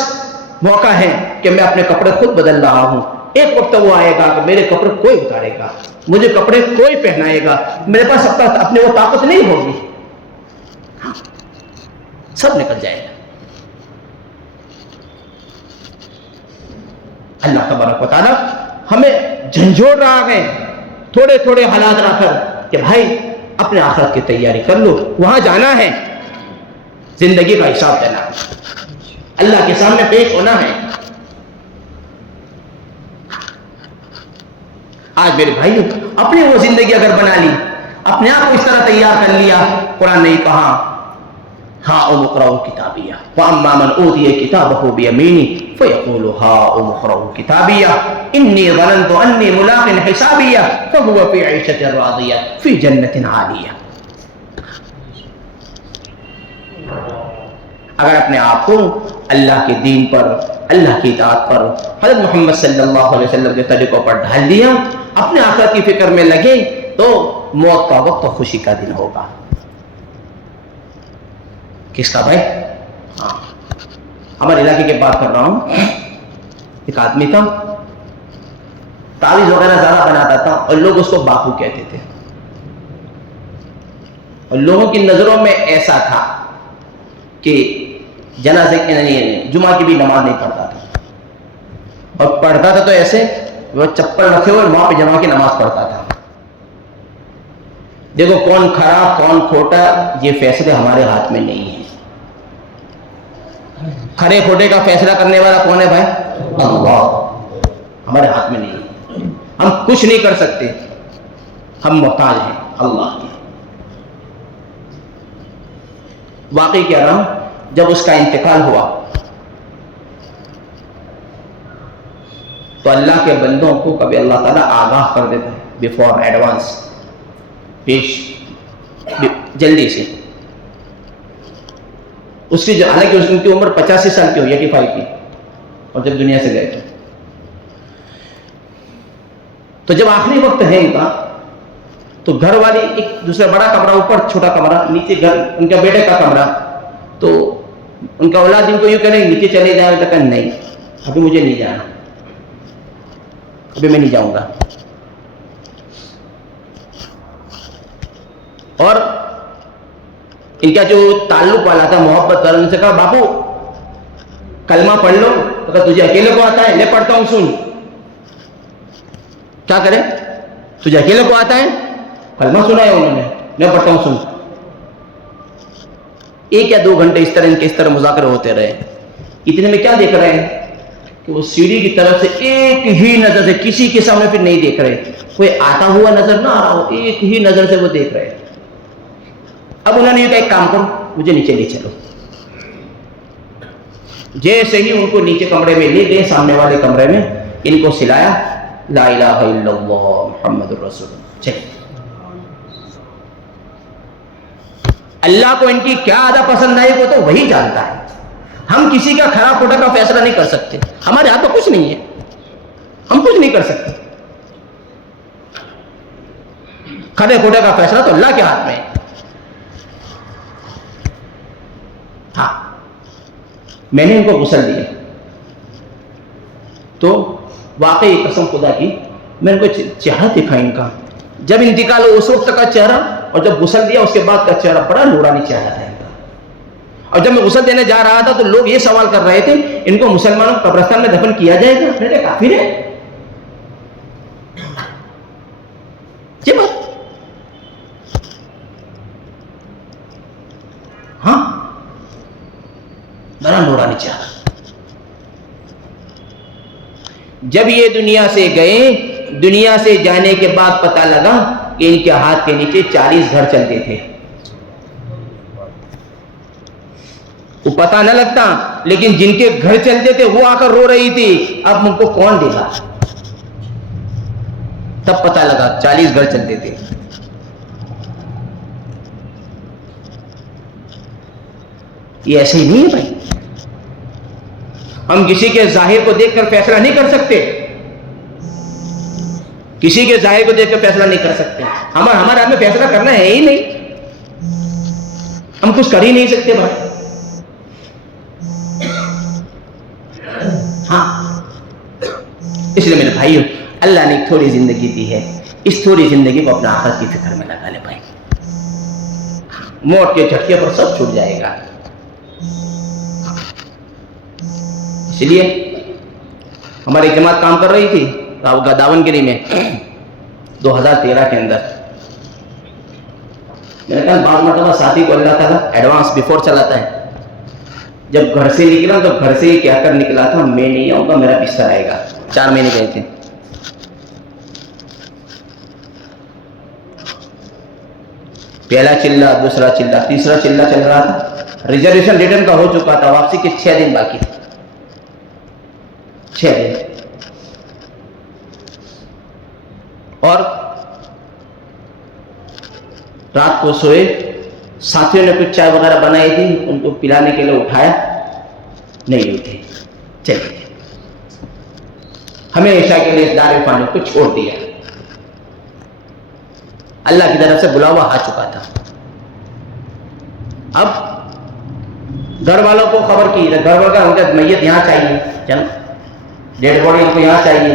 موقع ہے کہ میں اپنے کپڑے خود بدل رہا ہوں. ایک وقت وہ آئے گا کہ میرے کپڑے کوئی اتارے گا، مجھے کپڑے کوئی پہنائے گا، میرے پاس اپنے وہ طاقت نہیں ہوگی. سب نکل جائے گا. اللہ تبارک و تعالیٰ ہمیں جھنجھوڑ رہا ہے تھوڑے تھوڑے حالات رکھ کر کہ بھائی اپنے آخرت کی تیاری کر لو، وہاں جانا ہے، زندگی کا حساب دینا ہے، اللہ کے سامنے پیش ہونا ہے. آج میرے بھائیوں، اپنی وہ زندگی اگر بنا لی، اپنے آپ کو اس طرح تیار کر لیا، قرآن نے کہا ہاؤم اقرؤوا کتابیہ واما من اوتی کتابہ بیمینہ فیقول ہاؤم اقرؤوا کتابیہ انی ظننت انی ملاق حسابیہ فہو فی عیشۃ راضیہ فی جنۃ عالیہ. اگر اپنے آپ کو اللہ کے دین پر، اللہ کی اطاعت پر، حضرت محمد صلی اللہ علیہ وسلم کے طریقوں پر ڈھال دیا، اپنے آخرت کی فکر میں لگے، تو موت کا وقت خوشی کا دن ہوگا. کس کا بھائی؟ ہاں، ہمارے علاقے کی بات کر رہا ہوں، ایک آدمی تھا، تعویذ وغیرہ زیادہ بناتا تھا اور لوگ اس کو باپو کہتے تھے، اور لوگوں کی نظروں میں ایسا تھا کہ جنازے جمعہ کی بھی نماز نہیں پڑھتا تھا، اور پڑھتا تھا تو ایسے وہ چپل رکھے ہوئے وہاں پہ جمع کی نماز پڑھتا تھا۔ دیکھو کون کھرا کون کھوٹا یہ فیصلے ہمارے ہاتھ میں نہیں ہے، کھڑے کھوٹے کا فیصلہ کرنے والا کون ہے بھائی؟ اللہ، ہمارے ہاتھ میں نہیں ہے، ہم کچھ نہیں کر سکتے، ہم محتاج ہیں اللہ کے۔ واقعی کہہ رہا ہوں، جب اس کا انتقال ہوا تو اللہ کے بندوں کو کبھی اللہ تعالیٰ آگاہ کر دیتا ہے بیفور ایڈوانس، پیش جلدی سے۔ اس کی حالانکہ ان کی عمر 85 سال کی ہوئی، 85 کی، اور جب دنیا سے گئے تو جب آخری وقت ہے ان کا، تو گھر والی ایک دوسرا بڑا کمرہ اوپر، چھوٹا کمرہ نیچے، گھر ان کے بیٹے کا کمرہ، تو ان کا اولاد ان کو یوں کہنے نیچے چلے جائیں، تو کہا نہیں ابھی مجھے نہیں جانا، ابھی میں نہیں جاؤں گا۔ اور ان کا جو تعلق والا تھا، محبت والا، ان سے کہا باپو کلمہ پڑھ لو، تو کہا تجھے اکیلے کو آتا ہے؟ لے پڑھتا ہوں سن۔ کیا کرے؟ تجھے اکیلے کو آتا ہے؟ کلمہ سنا ہے انہوں نے، میں پڑھتا ہوں سن۔ 1 یا 2 گھنٹے اس طرح ان کے اس طرح مذاکرے ہوتے رہے۔ اتنے میں کیا دیکھ رہے ہیں کہ وہ سیڑھی کی طرف سے ایک ہی نظر سے، کسی کے سامنے پھر نہیں دیکھ رہے، کوئی آتا ہوا نظر نہ آ رہا ہو، ایک ہی نظر سے وہ دیکھ رہے۔ اب انہوں نے یہ کہا ایک کام کرو، مجھے نیچے لے چلو۔ جیسے ہی ان کو نیچے کمرے میں لے گئے، سامنے والے کمرے میں ان کو سلایا، لا الہ الا اللہ محمد الرسول اللہ۔ چلے، اللہ کو ان کی کیا ادا پسند آئی وہ تو وہی جانتا ہے، ہم کسی کا کھرا کھوٹا کا فیصلہ نہیں کر سکتے، ہمارے ہاتھ میں کچھ نہیں ہے، ہم کچھ نہیں کر سکتے، کھڑے کھوٹے کا فیصلہ تو اللہ کے ہاتھ میں ہے۔ ہاں، میں نے ان کو غسل دیا تو واقعی قسم خدا کی میں ان کو چہرہ دکھا ان کا، جب انتقال ہو اس وقت کا چہرہ، اور جب غسل دیا اس کے بعد کا چہرہ، بڑا نورانی چہرہ تھا ان کا۔ اور جب میں غسل دینے جا رہا تھا تو لوگ یہ سوال کر رہے تھے ان کو مسلمانوں قبرستان میں دفن کیا جائے گا؟ میں نے کہا کافر ہے یہ بات۔ ہاں، بڑا نورانی چہرہ۔ جب یہ دنیا سے گئے، دنیا سے جانے کے بعد پتہ لگا کہ ان کے ہاتھ کے نیچے 40 گھر چلتے تھے۔ وہ پتہ نہ لگتا، لیکن جن کے گھر چلتے تھے وہ آ کر رو رہی تھی، اب ان کو کون دے گا؟ تب پتہ لگا 40 گھر چلتے تھے۔ یہ ایسے ہی نہیں ہے بھائی، ہم کسی کے ظاہر کو دیکھ کر فیصلہ نہیں کر سکتے، کسی کے ظاہر کو دیکھ کر فیصلہ نہیں کر سکتے، ہمارے ہاتھ میں فیصلہ کرنا ہے ہی نہیں، ہم کچھ کر ہی نہیں سکتے بھائی۔ ہاں، اس لیے میرے بھائیو، اللہ نے ایک تھوڑی زندگی دی ہے، اس تھوڑی زندگی کو اپنا آخرت کی فکر میں لگا لے بھائی، موت کے جھٹکے پر سب چھوٹ جائے گا۔ اس لیے ہماری جماعت کام کر رہی تھی داون گیری میں 2013 کے اندر، میں نے کہا بعض مرتبہ ساتھی کو اللہ تعالیٰ ایڈوانس بیفور چلاتا ہے۔ جب گھر سے نکلا تو گھر سے ہی کہہ کر نکلا تھا میں نہیں آؤں گا، میرا بستر آئے گا۔ 4 مہینے گئے تھے۔ پہلا چلہ، دوسرا چلہ، تیسرا چلہ چل رہا تھا، ریزرویشن ریٹرن کا ہو چکا تھا، واپسی کے 6 دن باقی تھے، 6 دن۔ اور رات کو سوئے، ساتھیوں نے کچھ چائے وغیرہ بنائی تھی، ان کو پلانے کے لیے اٹھایا، نہیں اٹھے، چلے گئے، ہمیشہ کے لیے دار فانی کو چھوڑ دیا۔ اللہ کی طرف سے بلاوا آ چکا تھا۔ اب گھر والوں کو خبر کی، گھر والوں کا ان کا میت یہاں چاہیے، چلو ڈیڈ باڈی ان کو یہاں چاہیے.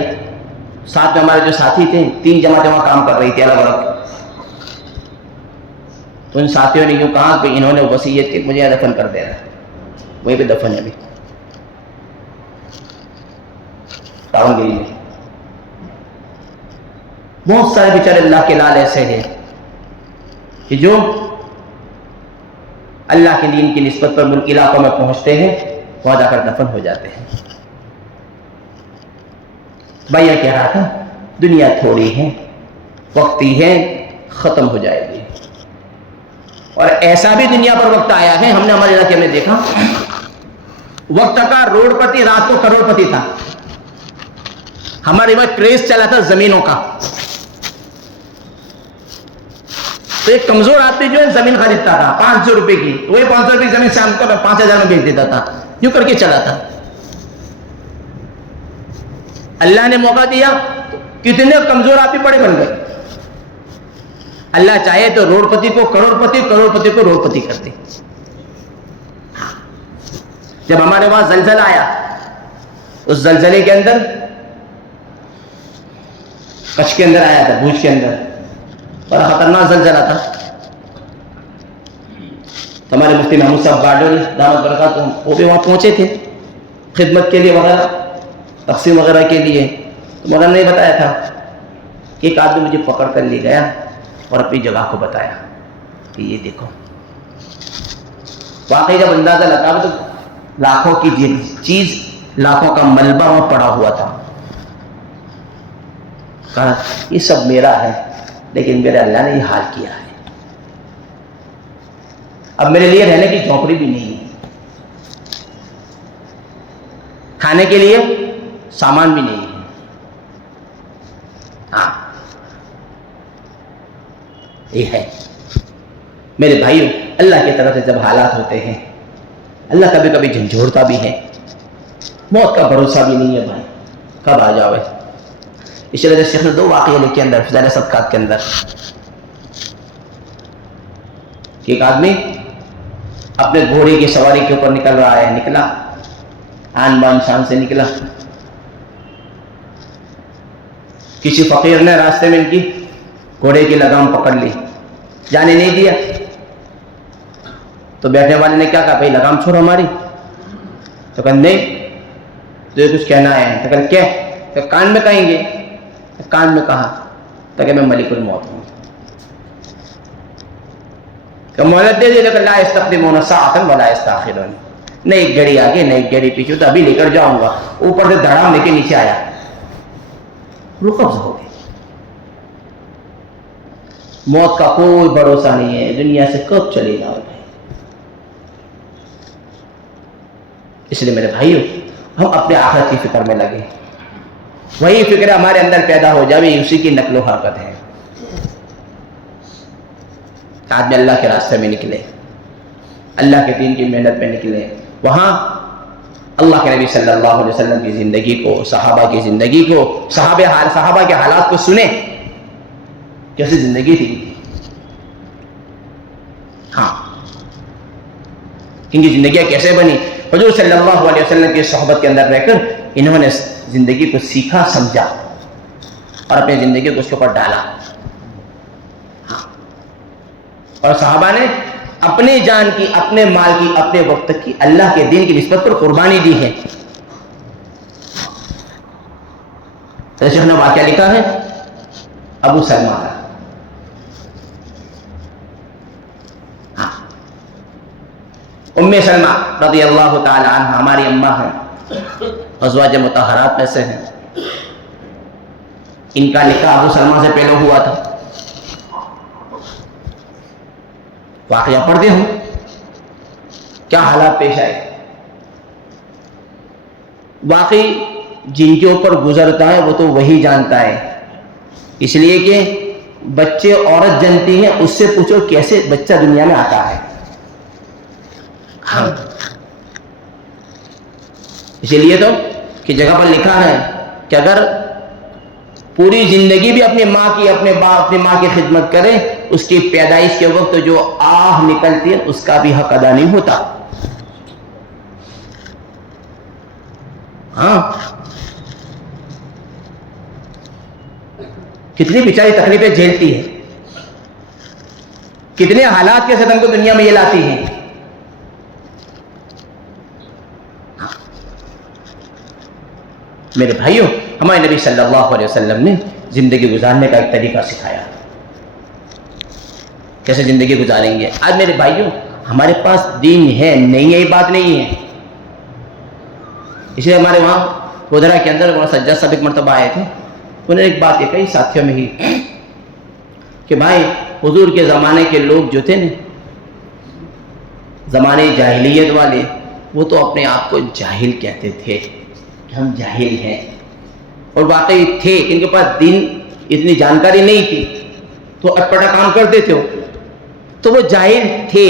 ساتھ میں ہمارے جو ساتھی تھے 3 جماعتیں وہاں کام کر رہی تھی الگ الگ. تو ان ساتھیوں نے یوں کہا کہ انہوں نے وصیت کی مجھے دفن کر دینا، وہیں پہ دفن ہے ابھی ٹاؤن گیری میں. بہت سارے بیچارے اللہ کے لال ایسے ہیں کہ جو اللہ کے دین کی نسبت پر ملک علاقوں میں پہنچتے ہیں، وہاں جا کر دفن ہو جاتے ہیں. بھائی یہ کہہ رہا تھا دنیا تھوڑی ہے، وقتی ہے، ختم ہو جائے گی. اور ایسا بھی دنیا پر وقت آیا ہے، ہم نے ہمارے علاقے میں دیکھا، وقت کا روڈ پتی رات کو کروڑ پتی تھا. ہمارے وقت کریز چلا تھا زمینوں کا. تو ایک کمزور آدمی جو ہے زمین خریدتا تھا 500 روپے کی، وہی 500 روپے کی زمین شام کو 5000 میں بیچ دیتا تھا، یوں کر کے چلا تھا. اللہ نے موقع دیا کتنے کمزور آدمی بڑے بن گئے. اللہ چاہے تو روڑ پتی کو کروڑ پتی، کروڑ پتی کو روڑ پتی کر دے. جب ہمارے وہاں زلزلہ آیا، اس زلزلے کے اندر کچھ کے اندر آیا تھا، بھوج کے اندر بڑا خطرناک زلزلہ تھا. ہمارے مفتی محمود صاحب گارڈن دعوت برکاتہم وہ بھی وہاں پہنچے تھے خدمت کے لیے وغیرہ، تقسیم وغیرہ کے لیے. تو مولانا نے بتایا تھا کہ ایک آدمی مجھے پکڑ کر لے گیا اور اپنی جگہ کو بتایا کہ یہ دیکھو. واقعی جب اندازہ لگا تو لاکھوں کی چیز، لاکھوں کا ملبہ وہاں پڑا ہوا تھا. کہا یہ سب میرا ہے، لیکن میرے اللہ نے یہ حال کیا ہے. اب میرے لیے رہنے کی جھونپڑی بھی نہیں ہے، کھانے کے لیے سامان بھی نہیں ہے. ہاں یہ ہے میرے بھائیوں، اللہ کی طرف سے جب حالات ہوتے ہیں، اللہ کبھی کبھی جھنجھوڑتا بھی ہے. موت کا بھروسہ بھی نہیں ہے بھائی، کب آ جاوے. اس وجہ سے شیخ نے 2 واقعے لکھے اندر فضائل صدقات کے اندر کہ ایک آدمی اپنے گھوڑے کی سواری کے اوپر نکل رہا ہے، نکلا آن بان شان سے نکلا. کسی فقیر نے راستے میں ان کی گھوڑے کی لگام پکڑ لی، جانے نہیں دیا. تو بیٹھنے والے نے کیا کہا، بھائی لگام چھوڑو ہماری. تو کہا نہیں تو یہ کچھ کہنا ہے. تو کہا کیا؟ کہ کان میں کہیں گے. کان میں کہا تو کہ میں ملک الموت ہوں. کہ مہلت دے دے، کہ لا یستقدمون ساعۃ ولا یستاخرون، نہ ایک گھڑی آگے نہ ایک گھڑی پیچھے، تو ابھی لے کر جاؤں گا. اوپر سے دھڑام لے کے نیچے آیا، روح قبض ہو گئی. موت کا کوئی بھروسہ نہیں ہے، دنیا سے کب چلے جاؤ گے. اس لیے میرے بھائیوں ہم اپنے آخرت کی فکر میں لگے، وہی فکر ہمارے اندر پیدا ہو جائے، اسی کی نقل و حرکت ہے. آدمی اللہ کے راستے میں نکلے، اللہ کے دین کی محنت میں نکلے، وہاں اللہ کے نبی صلی اللہ علیہ وسلم کی زندگی کو، صحابہ کی زندگی کو، صحابہ کے حالات کو سنیں، کیسی زندگی تھی. ہاں ان کی زندگیاں کیسے بنی. حضور صلی اللہ علیہ وسلم کی صحبت کے اندر رہ کر انہوں نے زندگی کو سیکھا، سمجھا اور اپنی زندگی کو اس کے اوپر ڈالا. اور صحابہ نے اپنی جان کی، اپنے مال کی، اپنے وقت کی اللہ کے دین کی نسبت پر قربانی دی ہے. تو شیخ نے واقعہ لکھا ہے ابو سلمہ کا. ام سلمہ رضی اللہ تعالی عنہ ہماری اماں ہیں، ازواج مطہرات میں سے ہیں. ان کا نکاح ابو سلمہ سے پہلے ہوا تھا. واقعہ پڑھتے ہوں کیا حالات پیش آئے. واقعی جن کے اوپر گزرتا ہے وہ تو وہی جانتا ہے، اس لیے کہ بچے عورت جنتی ہے، اس سے پوچھو کیسے بچہ دنیا میں آتا ہے. اسی لیے تو کہ جگہ پر لکھا ہے کہ اگر پوری زندگی بھی اپنی ماں کی، اپنی ماں کی خدمت کرے، اس کی پیدائش کے وقت جو آہ نکلتی ہے اس کا بھی حق ادا نہیں ہوتا. ہاں کتنی بیچاری تکلیفیں جھیلتی ہے، کتنے حالات کے ساتھ ہم کو دنیا میں یہ لاتی ہیں. میرے بھائیوں، ہمارے نبی صلی اللہ علیہ وسلم نے زندگی گزارنے کا ایک طریقہ سکھایا. کیسے زندگی گزاریں گے؟ آج میرے بھائیوں ہمارے پاس دین ہے، نہیں ہے یہ بات نہیں ہے. اس لیے ہمارے وہاں گودرا کے اندر وہاں سجاد صاحب ایک مرتبہ آئے تھے. انہوں نے ایک بات یہ کہی ساتھیوں میں ہی کہ بھائی حضور کے زمانے کے لوگ جو تھے نا، زمانے جاہلیت والے، وہ تو اپنے آپ کو جاہل کہتے تھے کہ ہم جاہل ہیں، اور واقعی تھے. ان کے پاس دین اتنی جانکاری نہیں تھی تو اٹپٹا کام کرتے تھے، تو وہ جاہل تھے.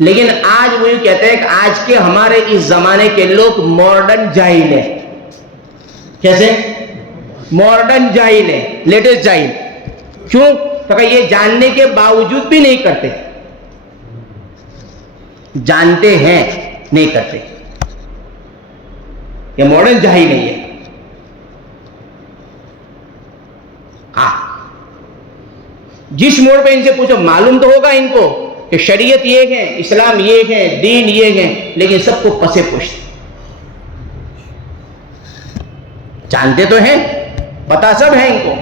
لیکن آج وہ یہ کہتے ہیں کہ آج کے ہمارے اس زمانے کے لوگ ماڈرن جاہل ہیں. کیسے؟ ماڈرن جاہل ہے، لیٹسٹ جاہل. کیوں؟ تو کہ یہ جاننے کے باوجود بھی نہیں کرتے، جانتے ہیں نہیں کرتے. یہ ماڈرن جاہل نہیں ہے. ہاں جس موڑ پہ ان سے پوچھو معلوم تو ہوگا ان کو کہ شریعت یہ ہے، اسلام یہ ہے، دین یہ ہے، لیکن سب کو پسے پوچھتے. جانتے تو ہیں، پتا سب ہے ان کو.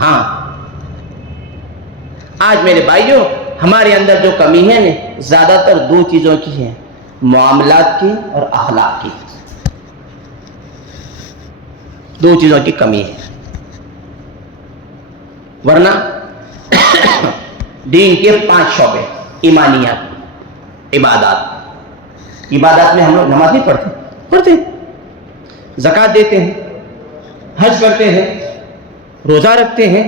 ہاں آج میرے بھائیوں ہمارے اندر جو کمی ہے نا، زیادہ تر دو چیزوں کی ہے، معاملات کی اور اخلاق کی. دو چیزوں کی کمی ہے. ورنہ دین کے 5 شعبے، ایمانیات، عبادات میں ہم لوگ نماز نہیں پڑھتے، زکوٰۃ دیتے ہیں، حج کرتے ہیں، روزہ رکھتے ہیں،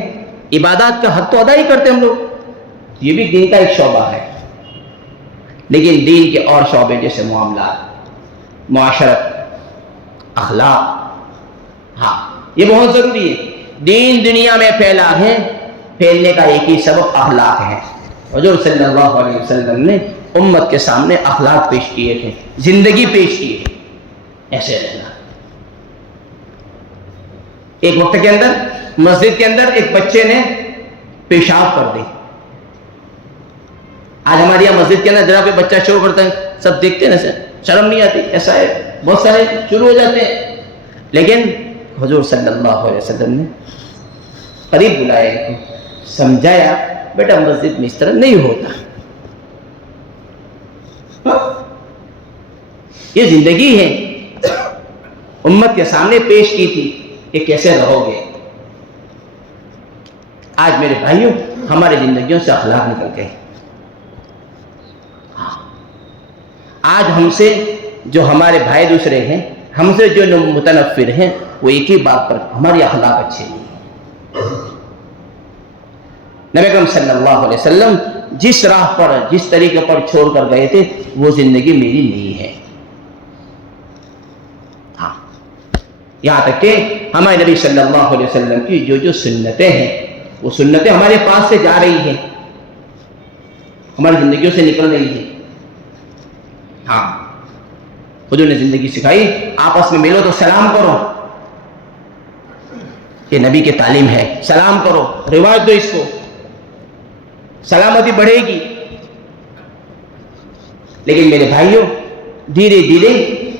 عبادات کا حق تو ادا ہی کرتے ہیں ہم لوگ. یہ بھی دین کا ایک شعبہ ہے. لیکن دین کے اور شعبے جیسے معاملات، معاشرت، اخلاق، ہاں یہ بہت ضروری ہے. دین دنیا میں پھیلا ہے، پھیلنے کا ایک ہی سبب اخلاق ہے. حضور صلی اللہ علیہ وسلم نے امت کے سامنے اخلاق پیش کیے تھے، زندگی پیش کی ہے. ایسے رہنا. ایک وقت کے اندر مسجد کے اندر ایک بچے نے پیشاب کر دی. آج ہمارے یہاں مسجد کے اندر ذرا کوئی بچہ شور کرتا ہے، سب دیکھتے ہیں نا، شرم نہیں آتی. ایسا ہے، بہت سارے شروع ہو جاتے ہیں. لیکن حضور صلی اللہ علیہ وسلم نے قریب بلایا، سمجھایا، بیٹا مسجد میں اس طرح نہیں ہوتا. یہ زندگی ہے، امت کے سامنے پیش کی تھی کہ کیسے رہو گے. آج میرے بھائیوں ہماری زندگیوں سے اخلاق نکل گئے. آج ہم سے جو ہمارے بھائی دوسرے ہیں، ہم سے جو متنفر ہیں، وہ ایک ہی بات پر ہماری اخلاق اچھے نہیں ہیں. نبی اکرم صلی اللہ علیہ وسلم جس راہ پر، جس طریقے پر چھوڑ کر گئے تھے، وہ زندگی میری نہیں ہے. ہاں یہاں تک کہ ہمارے نبی صلی اللہ علیہ وسلم کی جو سنتیں ہیں، وہ سنتیں ہمارے پاس سے جا رہی ہیں، ہماری زندگیوں سے نکل رہی ہیں. ہاں حضور نے زندگی سکھائی، آپس میں ملو تو سلام کرو. یہ نبی کی تعلیم ہے، سلام کرو، رواج دو اس کو، سلامتی بڑھے گی. لیکن میرے بھائیوں دھیرے دھیرے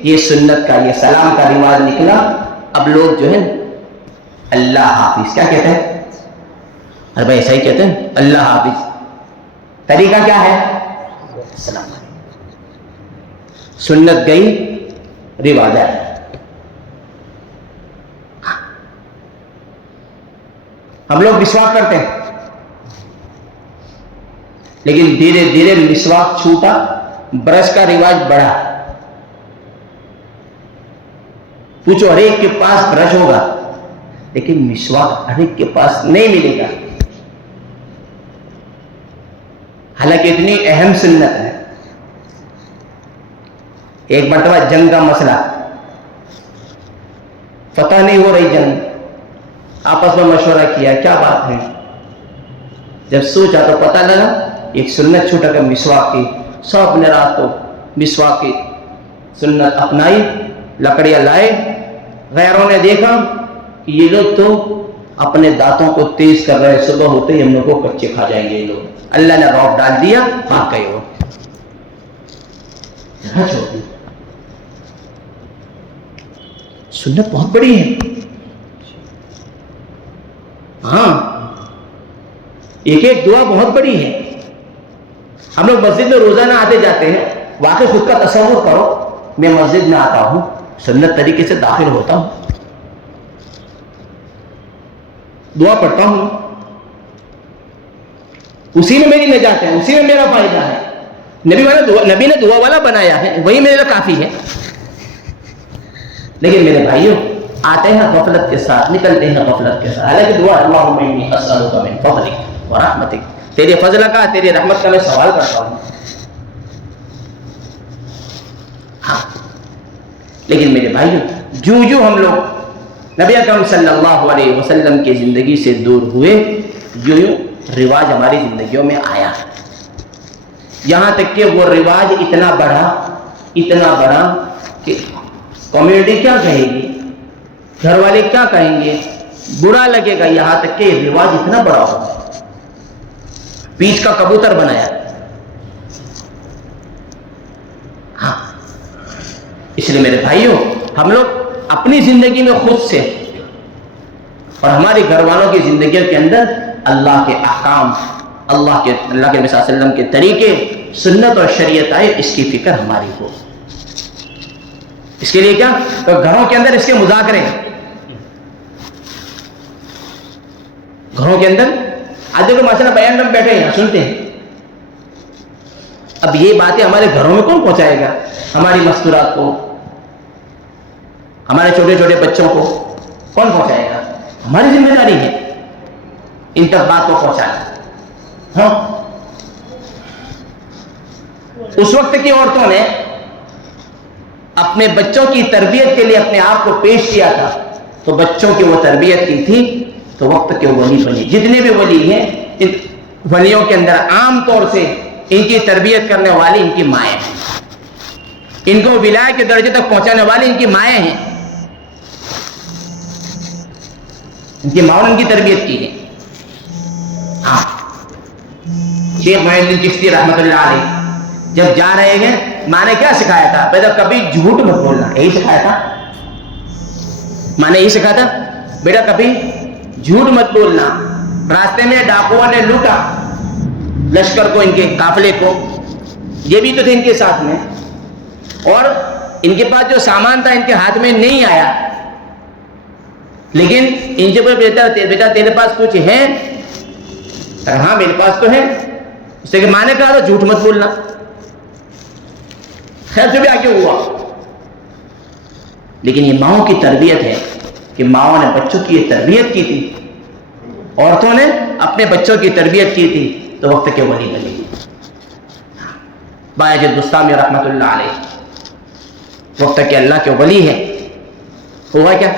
یہ سنت کا، یہ سلام کا رواج نکلا. اب لوگ جو ہے اللہ حافظ کیا کہتے ہیں؟ ارے بھائی ایسا ہی کہتے ہیں، اللہ حافظ. طریقہ کیا ہے؟ سلام. سنت گئی، رواج آیا. ہم لوگ مسواک کرتے ہیں، لیکن دھیرے دھیرے مسواک چھوٹا، برش کا رواج بڑھا. پوچھو ہر ایک کے پاس برش ہوگا، لیکن مسواک ہر ایک کے پاس نہیں ملے گا. حالانکہ اتنی اہم سنت ہے. ایک مرتبہ جنگ کا مسئلہ، فتح نہیں ہو رہی جنگ، آپس میں مشورہ کیا کیا بات ہے. جب سوچا تو پتہ لگا ایک سنت چھوٹا کر مسواک کی. سب نے رات کو مسواک کی سنت اپنائی، لکڑیاں لائے. غیروں نے دیکھا کہ یہ لوگ تو اپنے دانتوں کو تیز کر رہے، صبح ہوتے ہی ہم لوگ کو کچے کھا جائیں گے یہ لوگ. اللہ نے رعب ڈال دیا، بھاگ گئے وہ. سنت بہت بڑی ہے. ہاں، ایک ایک دعا بہت بڑی ہے. ہم لوگ مسجد میں روزانہ آتے جاتے ہیں. واقعی خود کا تصور کرو، میں مسجد میں آتا ہوں، سنت طریقے سے داخل ہوتا ہوں، دعا پڑھتا ہوں، اسی میں میری نجات ہے، اسی میں میرا فائدہ ہے. نبی نے دعا والا بنایا ہے، وہی میرے لیے کافی ہے. لیکن میرے بھائیوں، آتے ہیں غفلت کے ساتھ، نکلتے ہیں غفلت کے ساتھ. حالانکہ دعا اللہم انی اسألک من فضلک ورحمتک، تیرے فضل کا، تیری رحمت کا میں سوال کرتا ہوں. ہاں، لیکن میرے بھائیوں، جو ہم لوگ نبی اکرم صلی اللہ علیہ وسلم کی زندگی سے دور ہوئے، جو رواج ہماری زندگیوں میں آیا، یہاں تک کہ وہ رواج اتنا بڑھا کہ کمیونٹی کیا کہے گی، گھر والے کیا کہیں گے، برا لگے گا. یہاں تک کہ رواج اتنا بڑا ہو گیا، پیچ کا کبوتر بنایا. ہاں، اس لیے میرے بھائیوں، ہم لوگ اپنی زندگی میں خود سے اور ہمارے گھر والوں کی زندگیوں کے اندر اللہ کے احکام، اللہ کے نبی صلی اللہ علیہ وسلم کے طریقے، سنت اور شریعت آئے، اس کی فکر ہماری ہو. اس کے لیے کیا، تو گھروں کے اندر اس کے مذاکرے، گھروں کے اندر آج دیکھو ماشاءاللہ بیان میں بیٹھے ہیں، سنتے ہیں. اب یہ باتیں ہمارے گھروں میں کون پہنچائے گا؟ ہماری مستورات کو، ہمارے چھوٹے چھوٹے بچوں کو کون پہنچائے گا؟ ہماری ذمہ داری ہے ان تک بات کو پہنچانا. ہاں، اس وقت کی عورتوں نے اپنے بچوں کی تربیت کے لیے اپنے آپ کو پیش کیا تھا، تو بچوں کی وہ تربیت کی تھی تو وقت کے ولی بنی. جتنے بھی ولی ہیں، ان ولیوں کے اندر عام طور سے ان کی تربیت کرنے والی ان کی مائیں ہیں، ان کو ولایت کے درجے تک پہنچانے والی ان کی مائیں ہیں. ان کی ماؤں نے ان کی تربیت کی ہے. ہاں، شیخ معین الدین چشتی رحمۃ اللہ علیہ جب جا رہے ہیں، ماں نے کیا سکھایا تھا؟ بیٹا کبھی جھوٹ مت بولنا، یہی سکھایا تھا. ماں نے یہی سکھایا تھا، بیٹا کبھی جھوٹ مت بولنا. راستے میں ڈاکوؤں نے لوٹا لشکر کو، ان کے قافلے کو، یہ بھی تو تھے ان کے ساتھ میں، اور ان کے پاس جو سامان تھا ان کے ہاتھ میں نہیں آیا. لیکن ان سے بولے بیٹا تیرے پاس کچھ ہے؟ ہاں میرے پاس تو ہے. اس سے کہ ماں نے کہا تو جھوٹ مت بولنا. خیر سے بھی آگے ہوا. لیکن یہ ماؤں کی تربیت ہے کہ ماؤں نے بچوں کی یہ تربیت کی تھی، عورتوں نے اپنے بچوں کی تربیت کی تھی، تو وقت کے ولی بنی. باجد بستامی رحمۃ اللہ علیہ وقت کے اللہ کے ولی ہے. ہوا کیا؟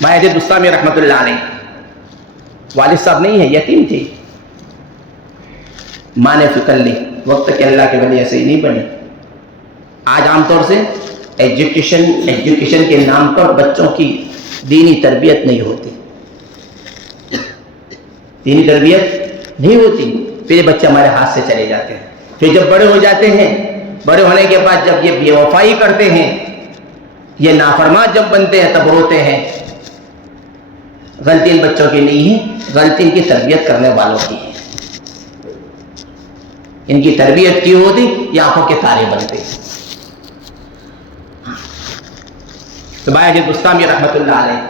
باجد بستامی رحمۃ اللہ علیہ والد صاحب نہیں ہے، یتیم تھی. ماں نے فکر لی، وقت کے اللہ کے ولی ایسے ہی نہیں بنے. آج عام طور سے ایجوکیشن کے نام پر بچوں کی دینی تربیت نہیں ہوتی، دینی تربیت نہیں ہوتی. پھر یہ بچے ہمارے ہاتھ سے چلے جاتے ہیں. پھر جب بڑے ہو جاتے ہیں، بڑے ہونے کے بعد جب یہ بے وفائی کرتے ہیں، یہ نافرمان جب بنتے ہیں، تب روتے ہیں. غلطی ان بچوں کی نہیں ہے، غلطی ان کی تربیت کرنے والوں کی ہے. ان کی تربیت کی ہوتی یہ آنکھوں کے تارے بنتے. تو باجد بستامی رحمۃ اللہ علیہ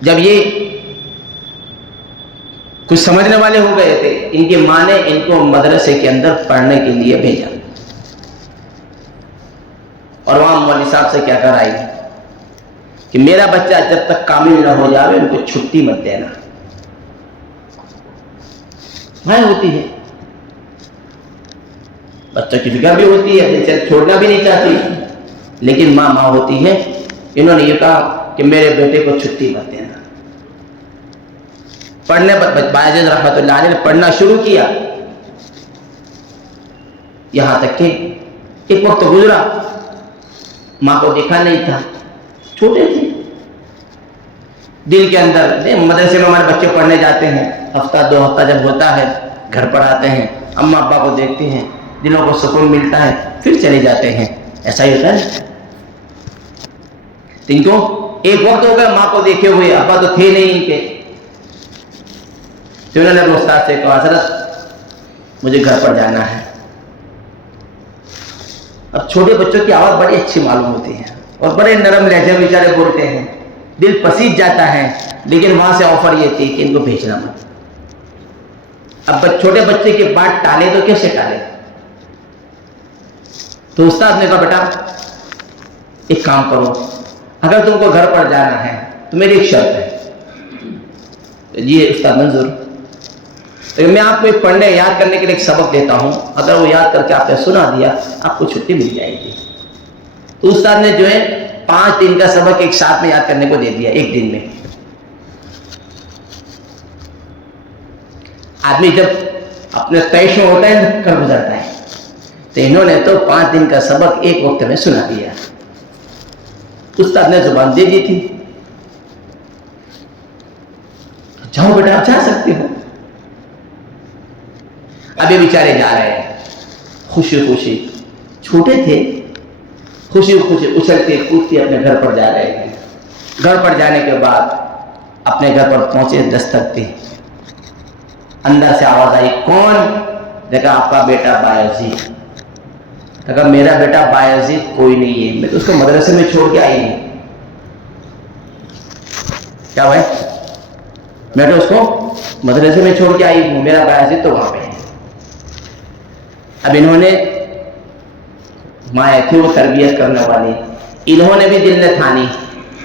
جب یہ کچھ سمجھنے والے ہو گئے تھے، ان کی ماں نے ان کو مدرسے کے اندر پڑھنے کے لیے بھیجا. اور وہاں مولوی صاحب سے کیا کر آئی کہ میرا بچہ جب تک کامل نہ ہو جائے ان کو چھٹی مت دینا. مائیں ہوتی ہے، بچوں کی فکر بھی ہوتی ہے، چھوڑنا بھی نہیں چاہتی. لیکن ماں ماں ہوتی ہے. انہوں نے یہ کہا کہ میرے بیٹے کو چھٹی مت دینا. پڑھنے بایزید رحمۃ اللہ علیہ نے پڑھنا شروع کیا. یہاں تک کہ ایک وقت گزرا، ماں کو دیکھا نہیں تھا، چھوٹے تھے. دل کے اندر مدرسے میں ہمارے بچے پڑھنے جاتے ہیں، ہفتہ 2 ہفتہ جب ہوتا ہے گھر پر آتے ہیں، اماں ابا کو دیکھتے ہیں، دلوں کو سکون ملتا ہے، پھر چلے جاتے ہیں. ایسا ہی ہوتا ہے. ان کو ایک وقت ہو گیا ماں کو دیکھے ہوئے، ابا تو تھے نہیں ان کے. تو انہوں نے اپنے استاد سے کہا حضرت مجھے گھر پر جانا ہے. اب چھوٹے بچوں کی آواز بڑی اچھی معلوم ہوتی ہے اور بڑے نرم لہجے میں بیچارے بولتے ہیں، دل پسیج جاتا ہے. لیکن وہاں سے آفر یہ تھی کہ ان کو بھیجنا مت. اب چھوٹے بچے کی بات ٹالے تو کیسے ٹالے؟ تو استاد نے کہا بیٹا ایک کام کرو، اگر تم کو گھر پر جانا ہے تو میری ایک شرط ہے. یہ استاد منظور، میں آپ کو ایک پڑھنے یاد کرنے کے لیے ایک سبق دیتا ہوں، اگر وہ یاد کر کے آپ نے سنا دیا آپ کو چھٹی مل جائے گی. تو استاد نے جو ہے 5 دن کا سبق ایک ساتھ میں یاد کرنے کو دے دیا ایک دن میں. آدمی جب اپنے طیش میں ہوتا ہے کر گزرتا ہے، تو انہوں نے تو 5 دن کا سبق ایک وقت میں سنا دیا. استاد نے زبان دے دی تھی، جاؤ بیٹا آپ جا سکتے ہو. اب یہ بیچارے جا رہے ہیں خوشی خوشی، چھوٹے تھے، خوشی خوشی اچھلتے کودتے اپنے گھر پر جا رہے ہیں. گھر پر جانے کے بعد اپنے گھر پر پہنچے، دستک دی. اندر سے آواز آئی کون؟ دیکھا آپ کا بیٹا بایزید. کہا میرا بیٹا بایزید کوئی نہیں ہے، میں تو اس کو مدرسے میں چھوڑ کے آئی ہوں. کیا بھائی؟ میں تو اس کو مدرسے میں چھوڑ کے آئی ہوں، میرا بایزید تو وہاں پہ ہے. اب انہوں نے ماں تھی وہ تربیت کرنے والی، انہوں نے بھی دل نے ٹھانی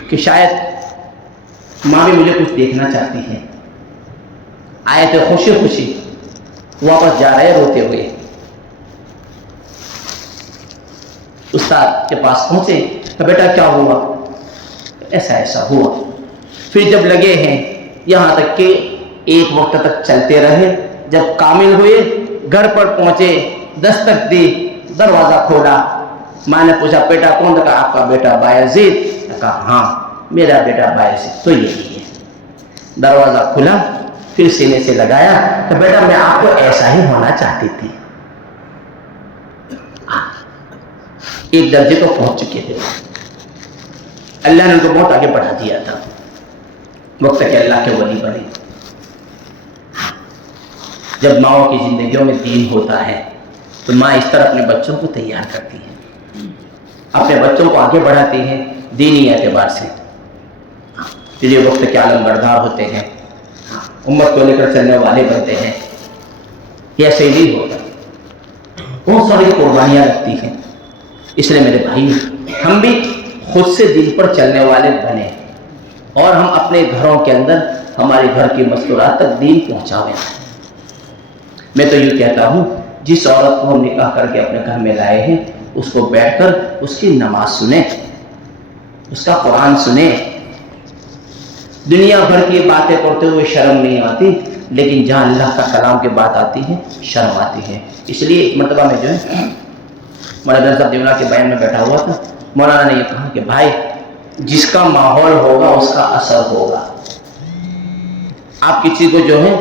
کہ شاید ماں بھی مجھے کچھ دیکھنا چاہتی ہے. آئے تھے خوشی خوشی، واپس جا رہے روتے ہوئے. استاد کے پاس پہنچے کہ بیٹا کیا ہوا؟ ایسا ایسا ہوا. پھر جب لگے ہیں یہاں تک کہ ایک وقت تک چلتے رہے. جب کامل ہوئے گھر پر پہنچے، دستک دی، دروازہ کھولا. ماں نے پوچھا بیٹا کون؟ کہا آپ کا بیٹا بایزید. کہا ہاں میرا بیٹا بایزید تو یہی ہے. دروازہ کھلا، پھر سینے سے لگایا کہ بیٹا میں آپ کو ایسا ہی ہونا چاہتی تھی. ایک درجے کو پہنچ چکے تھے. اللہ نے ان کو بہت آگے بڑھا دیا تھا. وقت کے اللہ کے ولی بنے. جب ماؤں کی زندگیوں میں دین ہوتا ہے تو ماں اس طرح اپنے بچوں کو تیار کرتی ہے، اپنے بچوں کو آگے بڑھاتی ہے دینی اعتبار سے. پھر یہ وقت کے عالم بردار ہوتے ہیں، امت کو لے کر چلنے والے بنتے ہیں. یہ ایسے ہی ہوتا، بہت ساری قربانیاں لگتی ہیں. اس لیے میرے بھائی ہم بھی خود سے دین پر چلنے والے بنے اور ہم اپنے گھروں کے اندر ہمارے گھر کی مستورات تک دین پہنچاویں. میں تو یہ کہتا ہوں جس عورت کو ہم نکاح کر کے اپنے گھر میں لائے ہیں اس کو بیٹھ کر اس کی نماز سنیں، اس کا قرآن سنیں. دنیا بھر کی باتیں کرتے ہوئے شرم نہیں آتی، لیکن جہاں اللہ کا کلام کی بات آتی ہے شرم آتی ہے. اس لیے ایک مرتبہ میں جو ہے مولانا صاحب دیولا کے بیان میں بیٹھا ہوا تھا. مولانا نے یہ کہا کہ بھائی جس کا ماحول ہوگا اس کا اثر ہوگا. آپ کسی کو جو ہے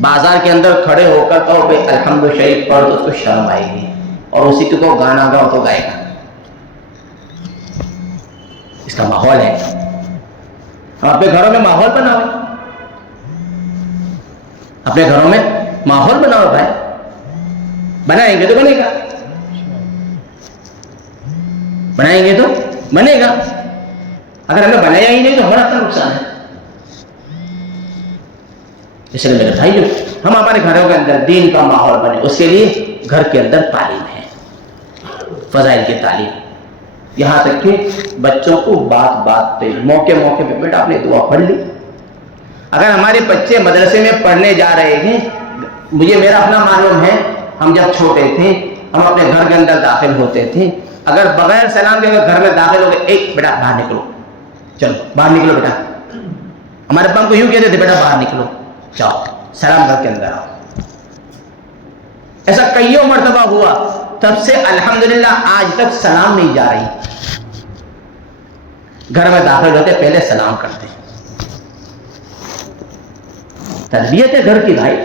بازار کے اندر کھڑے ہو کر کہو بھائی الحمد شریف پڑھ تو اس کو شرم آئے گی، اور اسی کو گانا گاؤ تو گائے گا. اس کا ماحول ہے. ہم اپنے گھروں میں ماحول بناؤ، اپنے گھروں میں ماحول بناؤ بھائی. بنائیں گے تو بنے گا، بنائیں گے تو بنے گا. اگر ہمیں بنایا ہی نہیں تو ہمارا اپنا نقصان ہے. اس لیے میرے بھائیو ہم ہمارے گھروں کے اندر دین کا ماحول بنے. اس کے لیے گھر کے اندر تعلیم ہے، فضائل کی تعلیم. یہاں تک کہ بچوں کو بات بات پہ موقع پہ بیٹا آپ نے دعا پڑھ لی. اگر ہمارے بچے مدرسے میں پڑھنے جا رہے ہیں، میرا اپنا معلوم ہے، ہم جب چھوٹے تھے ہم اپنے گھر کے اندر داخل ہوتے تھے اگر بغیر سلام کے اگر گھر میں داخل ہو گئے، ایک بیٹا باہر نکلو، چلو باہر نکلو بیٹا، ہمارے ابا کو یوں کہتے تھے بیٹا باہر نکلو، جاؤ سلام کر کے اندر آؤ. ایسا کئیوں مرتبہ ہوا، تب سے الحمدللہ آج تک سلام نہیں جا رہی. گھر میں داخل ہوتے پہلے سلام کرتے. تربیت ہے گھر کی بھائی.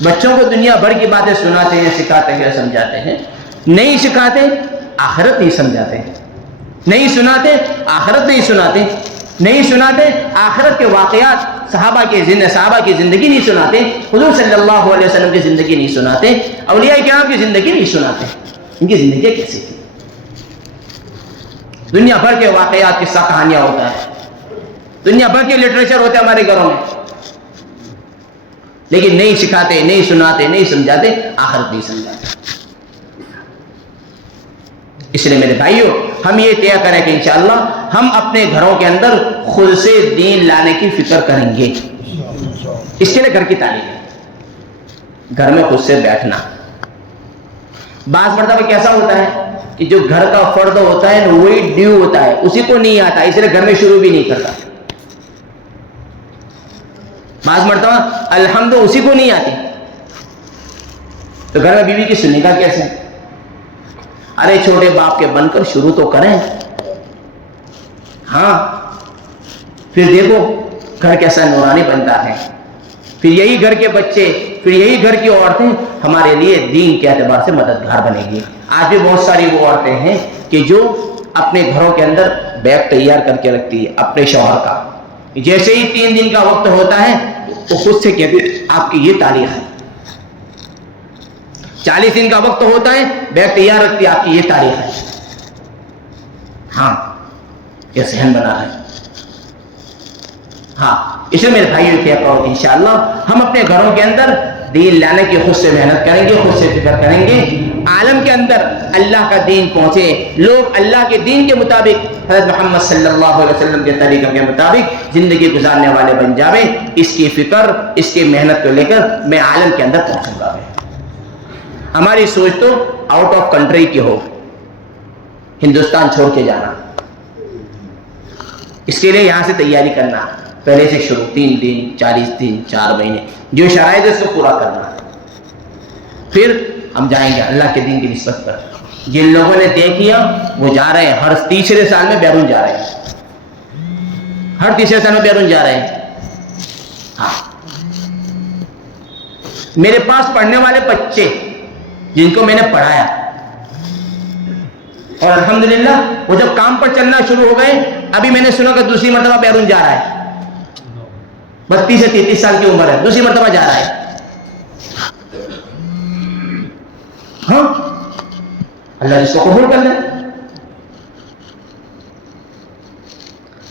بچوں کو دنیا بھر کی باتیں سناتے ہیں، سکھاتے ہیں، سمجھاتے ہیں، نہیں سکھاتے آخرت نہیں سمجھاتے، نہیں سناتے آخرت نہیں سناتے، نہیں سناتے آخرت کے واقعات، صحابہ کی زندگی نہیں سناتے، حضور صلی اللہ علیہ وسلم کی زندگی نہیں سناتے، اولیاء کرام کی زندگی نہیں سناتے. ان کی زندگی کیسی تھی؟ دنیا بھر کے واقعات، قصہ کہانیاں ہوتا ہے، دنیا بھر کے لٹریچر ہوتے ہیں ہمارے گھروں میں، لیکن نہیں سکھاتے، نہیں سناتے، نہیں سمجھاتے، آخرت نہیں سمجھاتے. اس لیے میرے بھائیوں، ہم یہ طے کریں کہ انشاءاللہ ہم اپنے گھروں کے اندر خود سے دین لانے کی فکر کریں گے. اس کے لیے گھر کی تعلیم، گھر میں خود سے بیٹھنا. بعض مرتبہ کیسا ہوتا ہے کہ جو گھر کا فرد ہوتا ہے وہی ڈیو ہوتا ہے، اسی کو نہیں آتا، اس لیے گھر میں شروع بھی نہیں کرتا. بعض مرتبہ الحمد اسی کو نہیں آتی، تو گھر میں بیوی کی سننے کا کیسے؟ ارے چھوٹے باپ کے بن کر شروع تو کریں. ہاں، پھر دیکھو گھر کیسا نورانی بنتا ہے. پھر یہی گھر کے بچے، پھر یہی گھر کی عورتیں ہمارے لیے دین کے اعتبار سے مددگار بنے گی. آج بھی بہت ساری وہ عورتیں ہیں کہ جو اپنے گھروں کے اندر بیگ تیار کر کے رکھتی ہے اپنے شوہر کا، جیسے ہی 3 دن کا وقت ہوتا ہے وہ خود سے کہتی ہے آپ کی یہ تاریخ ہے. 40 دن کا وقت ہوتا ہے بیگ تیار رکھتی ہے آپ کی یہ تاریخ ہے. ہاں، یہ ذہن بنا ہے. ہاں، اس لیے میرے بھائیوں کیا کہو کہ انشاءاللہ ہم اپنے گھروں کے اندر دین لانے کی خود سے محنت کریں گے، خود سے فکر کریں گے. عالم کے اندر اللہ کا دین پہنچے، لوگ اللہ کے دین کے مطابق، حضرت محمد صلی اللہ علیہ وسلم کے طریقے کے مطابق زندگی گزارنے والے بن جاویں. اس کی فکر، اس کی محنت کو لے کر میں عالم کے اندر پہنچوں گا. ہماری سوچ تو آؤٹ آف کنٹری کی ہو، ہندوستان چھوڑ کے جانا. اس کے لیے یہاں سے تیاری کرنا، پہلے سے شروع، 3 دن 40 دن 4 مہینے، جو شرائط ہے اس کو پورا کرنا. پھر ہم جائیں گے اللہ کے دین کی نسبت پر. جن لوگوں نے طے کیا وہ جا رہے ہیں، ہر تیسرے سال میں بیرون جا رہے ہیں، ہر تیسرے سال میں بیرون جا رہے ہیں. ہاں، میرے پاس پڑھنے والے بچے جن کو میں نے پڑھایا، اور الحمدللہ وہ جب کام پر چلنا شروع ہو گئے، ابھی میں نے سنا کہ دوسری مرتبہ بیرون جا رہا ہے. 32 سے 33 سال کی عمر ہے، دوسری مرتبہ جا رہا ہے. ہاں، اللہ جس کو قبول کر لے.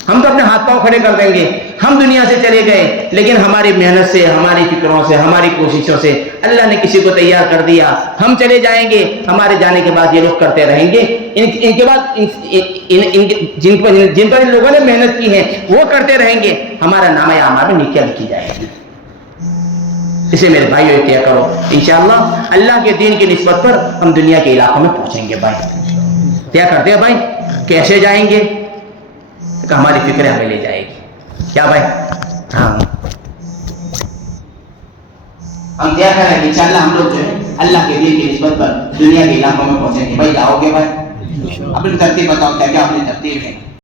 ہم تو اپنے ہاتھ پاؤں کھڑے کر دیں گے، ہم دنیا سے چلے گئے، لیکن ہماری محنت سے، ہماری فکروں سے، ہماری کوششوں سے اللہ نے کسی کو تیار کر دیا. ہم چلے جائیں گے، ہمارے جانے کے بعد یہ لوگ کرتے رہیں گے. ان کے بعد جن پر ان لوگوں نے محنت کی ہے وہ کرتے رہیں گے، ہمارا نامہ اعمال میں نیکیاں لکھی جائے گی. اسے میرے بھائیو کیا کرو انشاءاللہ اللہ کے دین کی نسبت پر ہم دنیا کے علاقوں میں پہنچیں گے. بھائی کیا کرتے ہیں بھائی؟ کیسے جائیں گے؟ کہ ہماری فکر ہمیں لے جائے گی. کیا بھائی؟ ہاں، ہم کیا کریں گے انشاءاللہ ہم لوگ جو ہے اللہ کے دین کی نسبت پر دنیا کے علاقوں میں پہنچیں گے. بھائی جاؤ گے بھائی؟ اپنی ترتیب بتاؤ، کیا کیا اپنی ترتیب ہے؟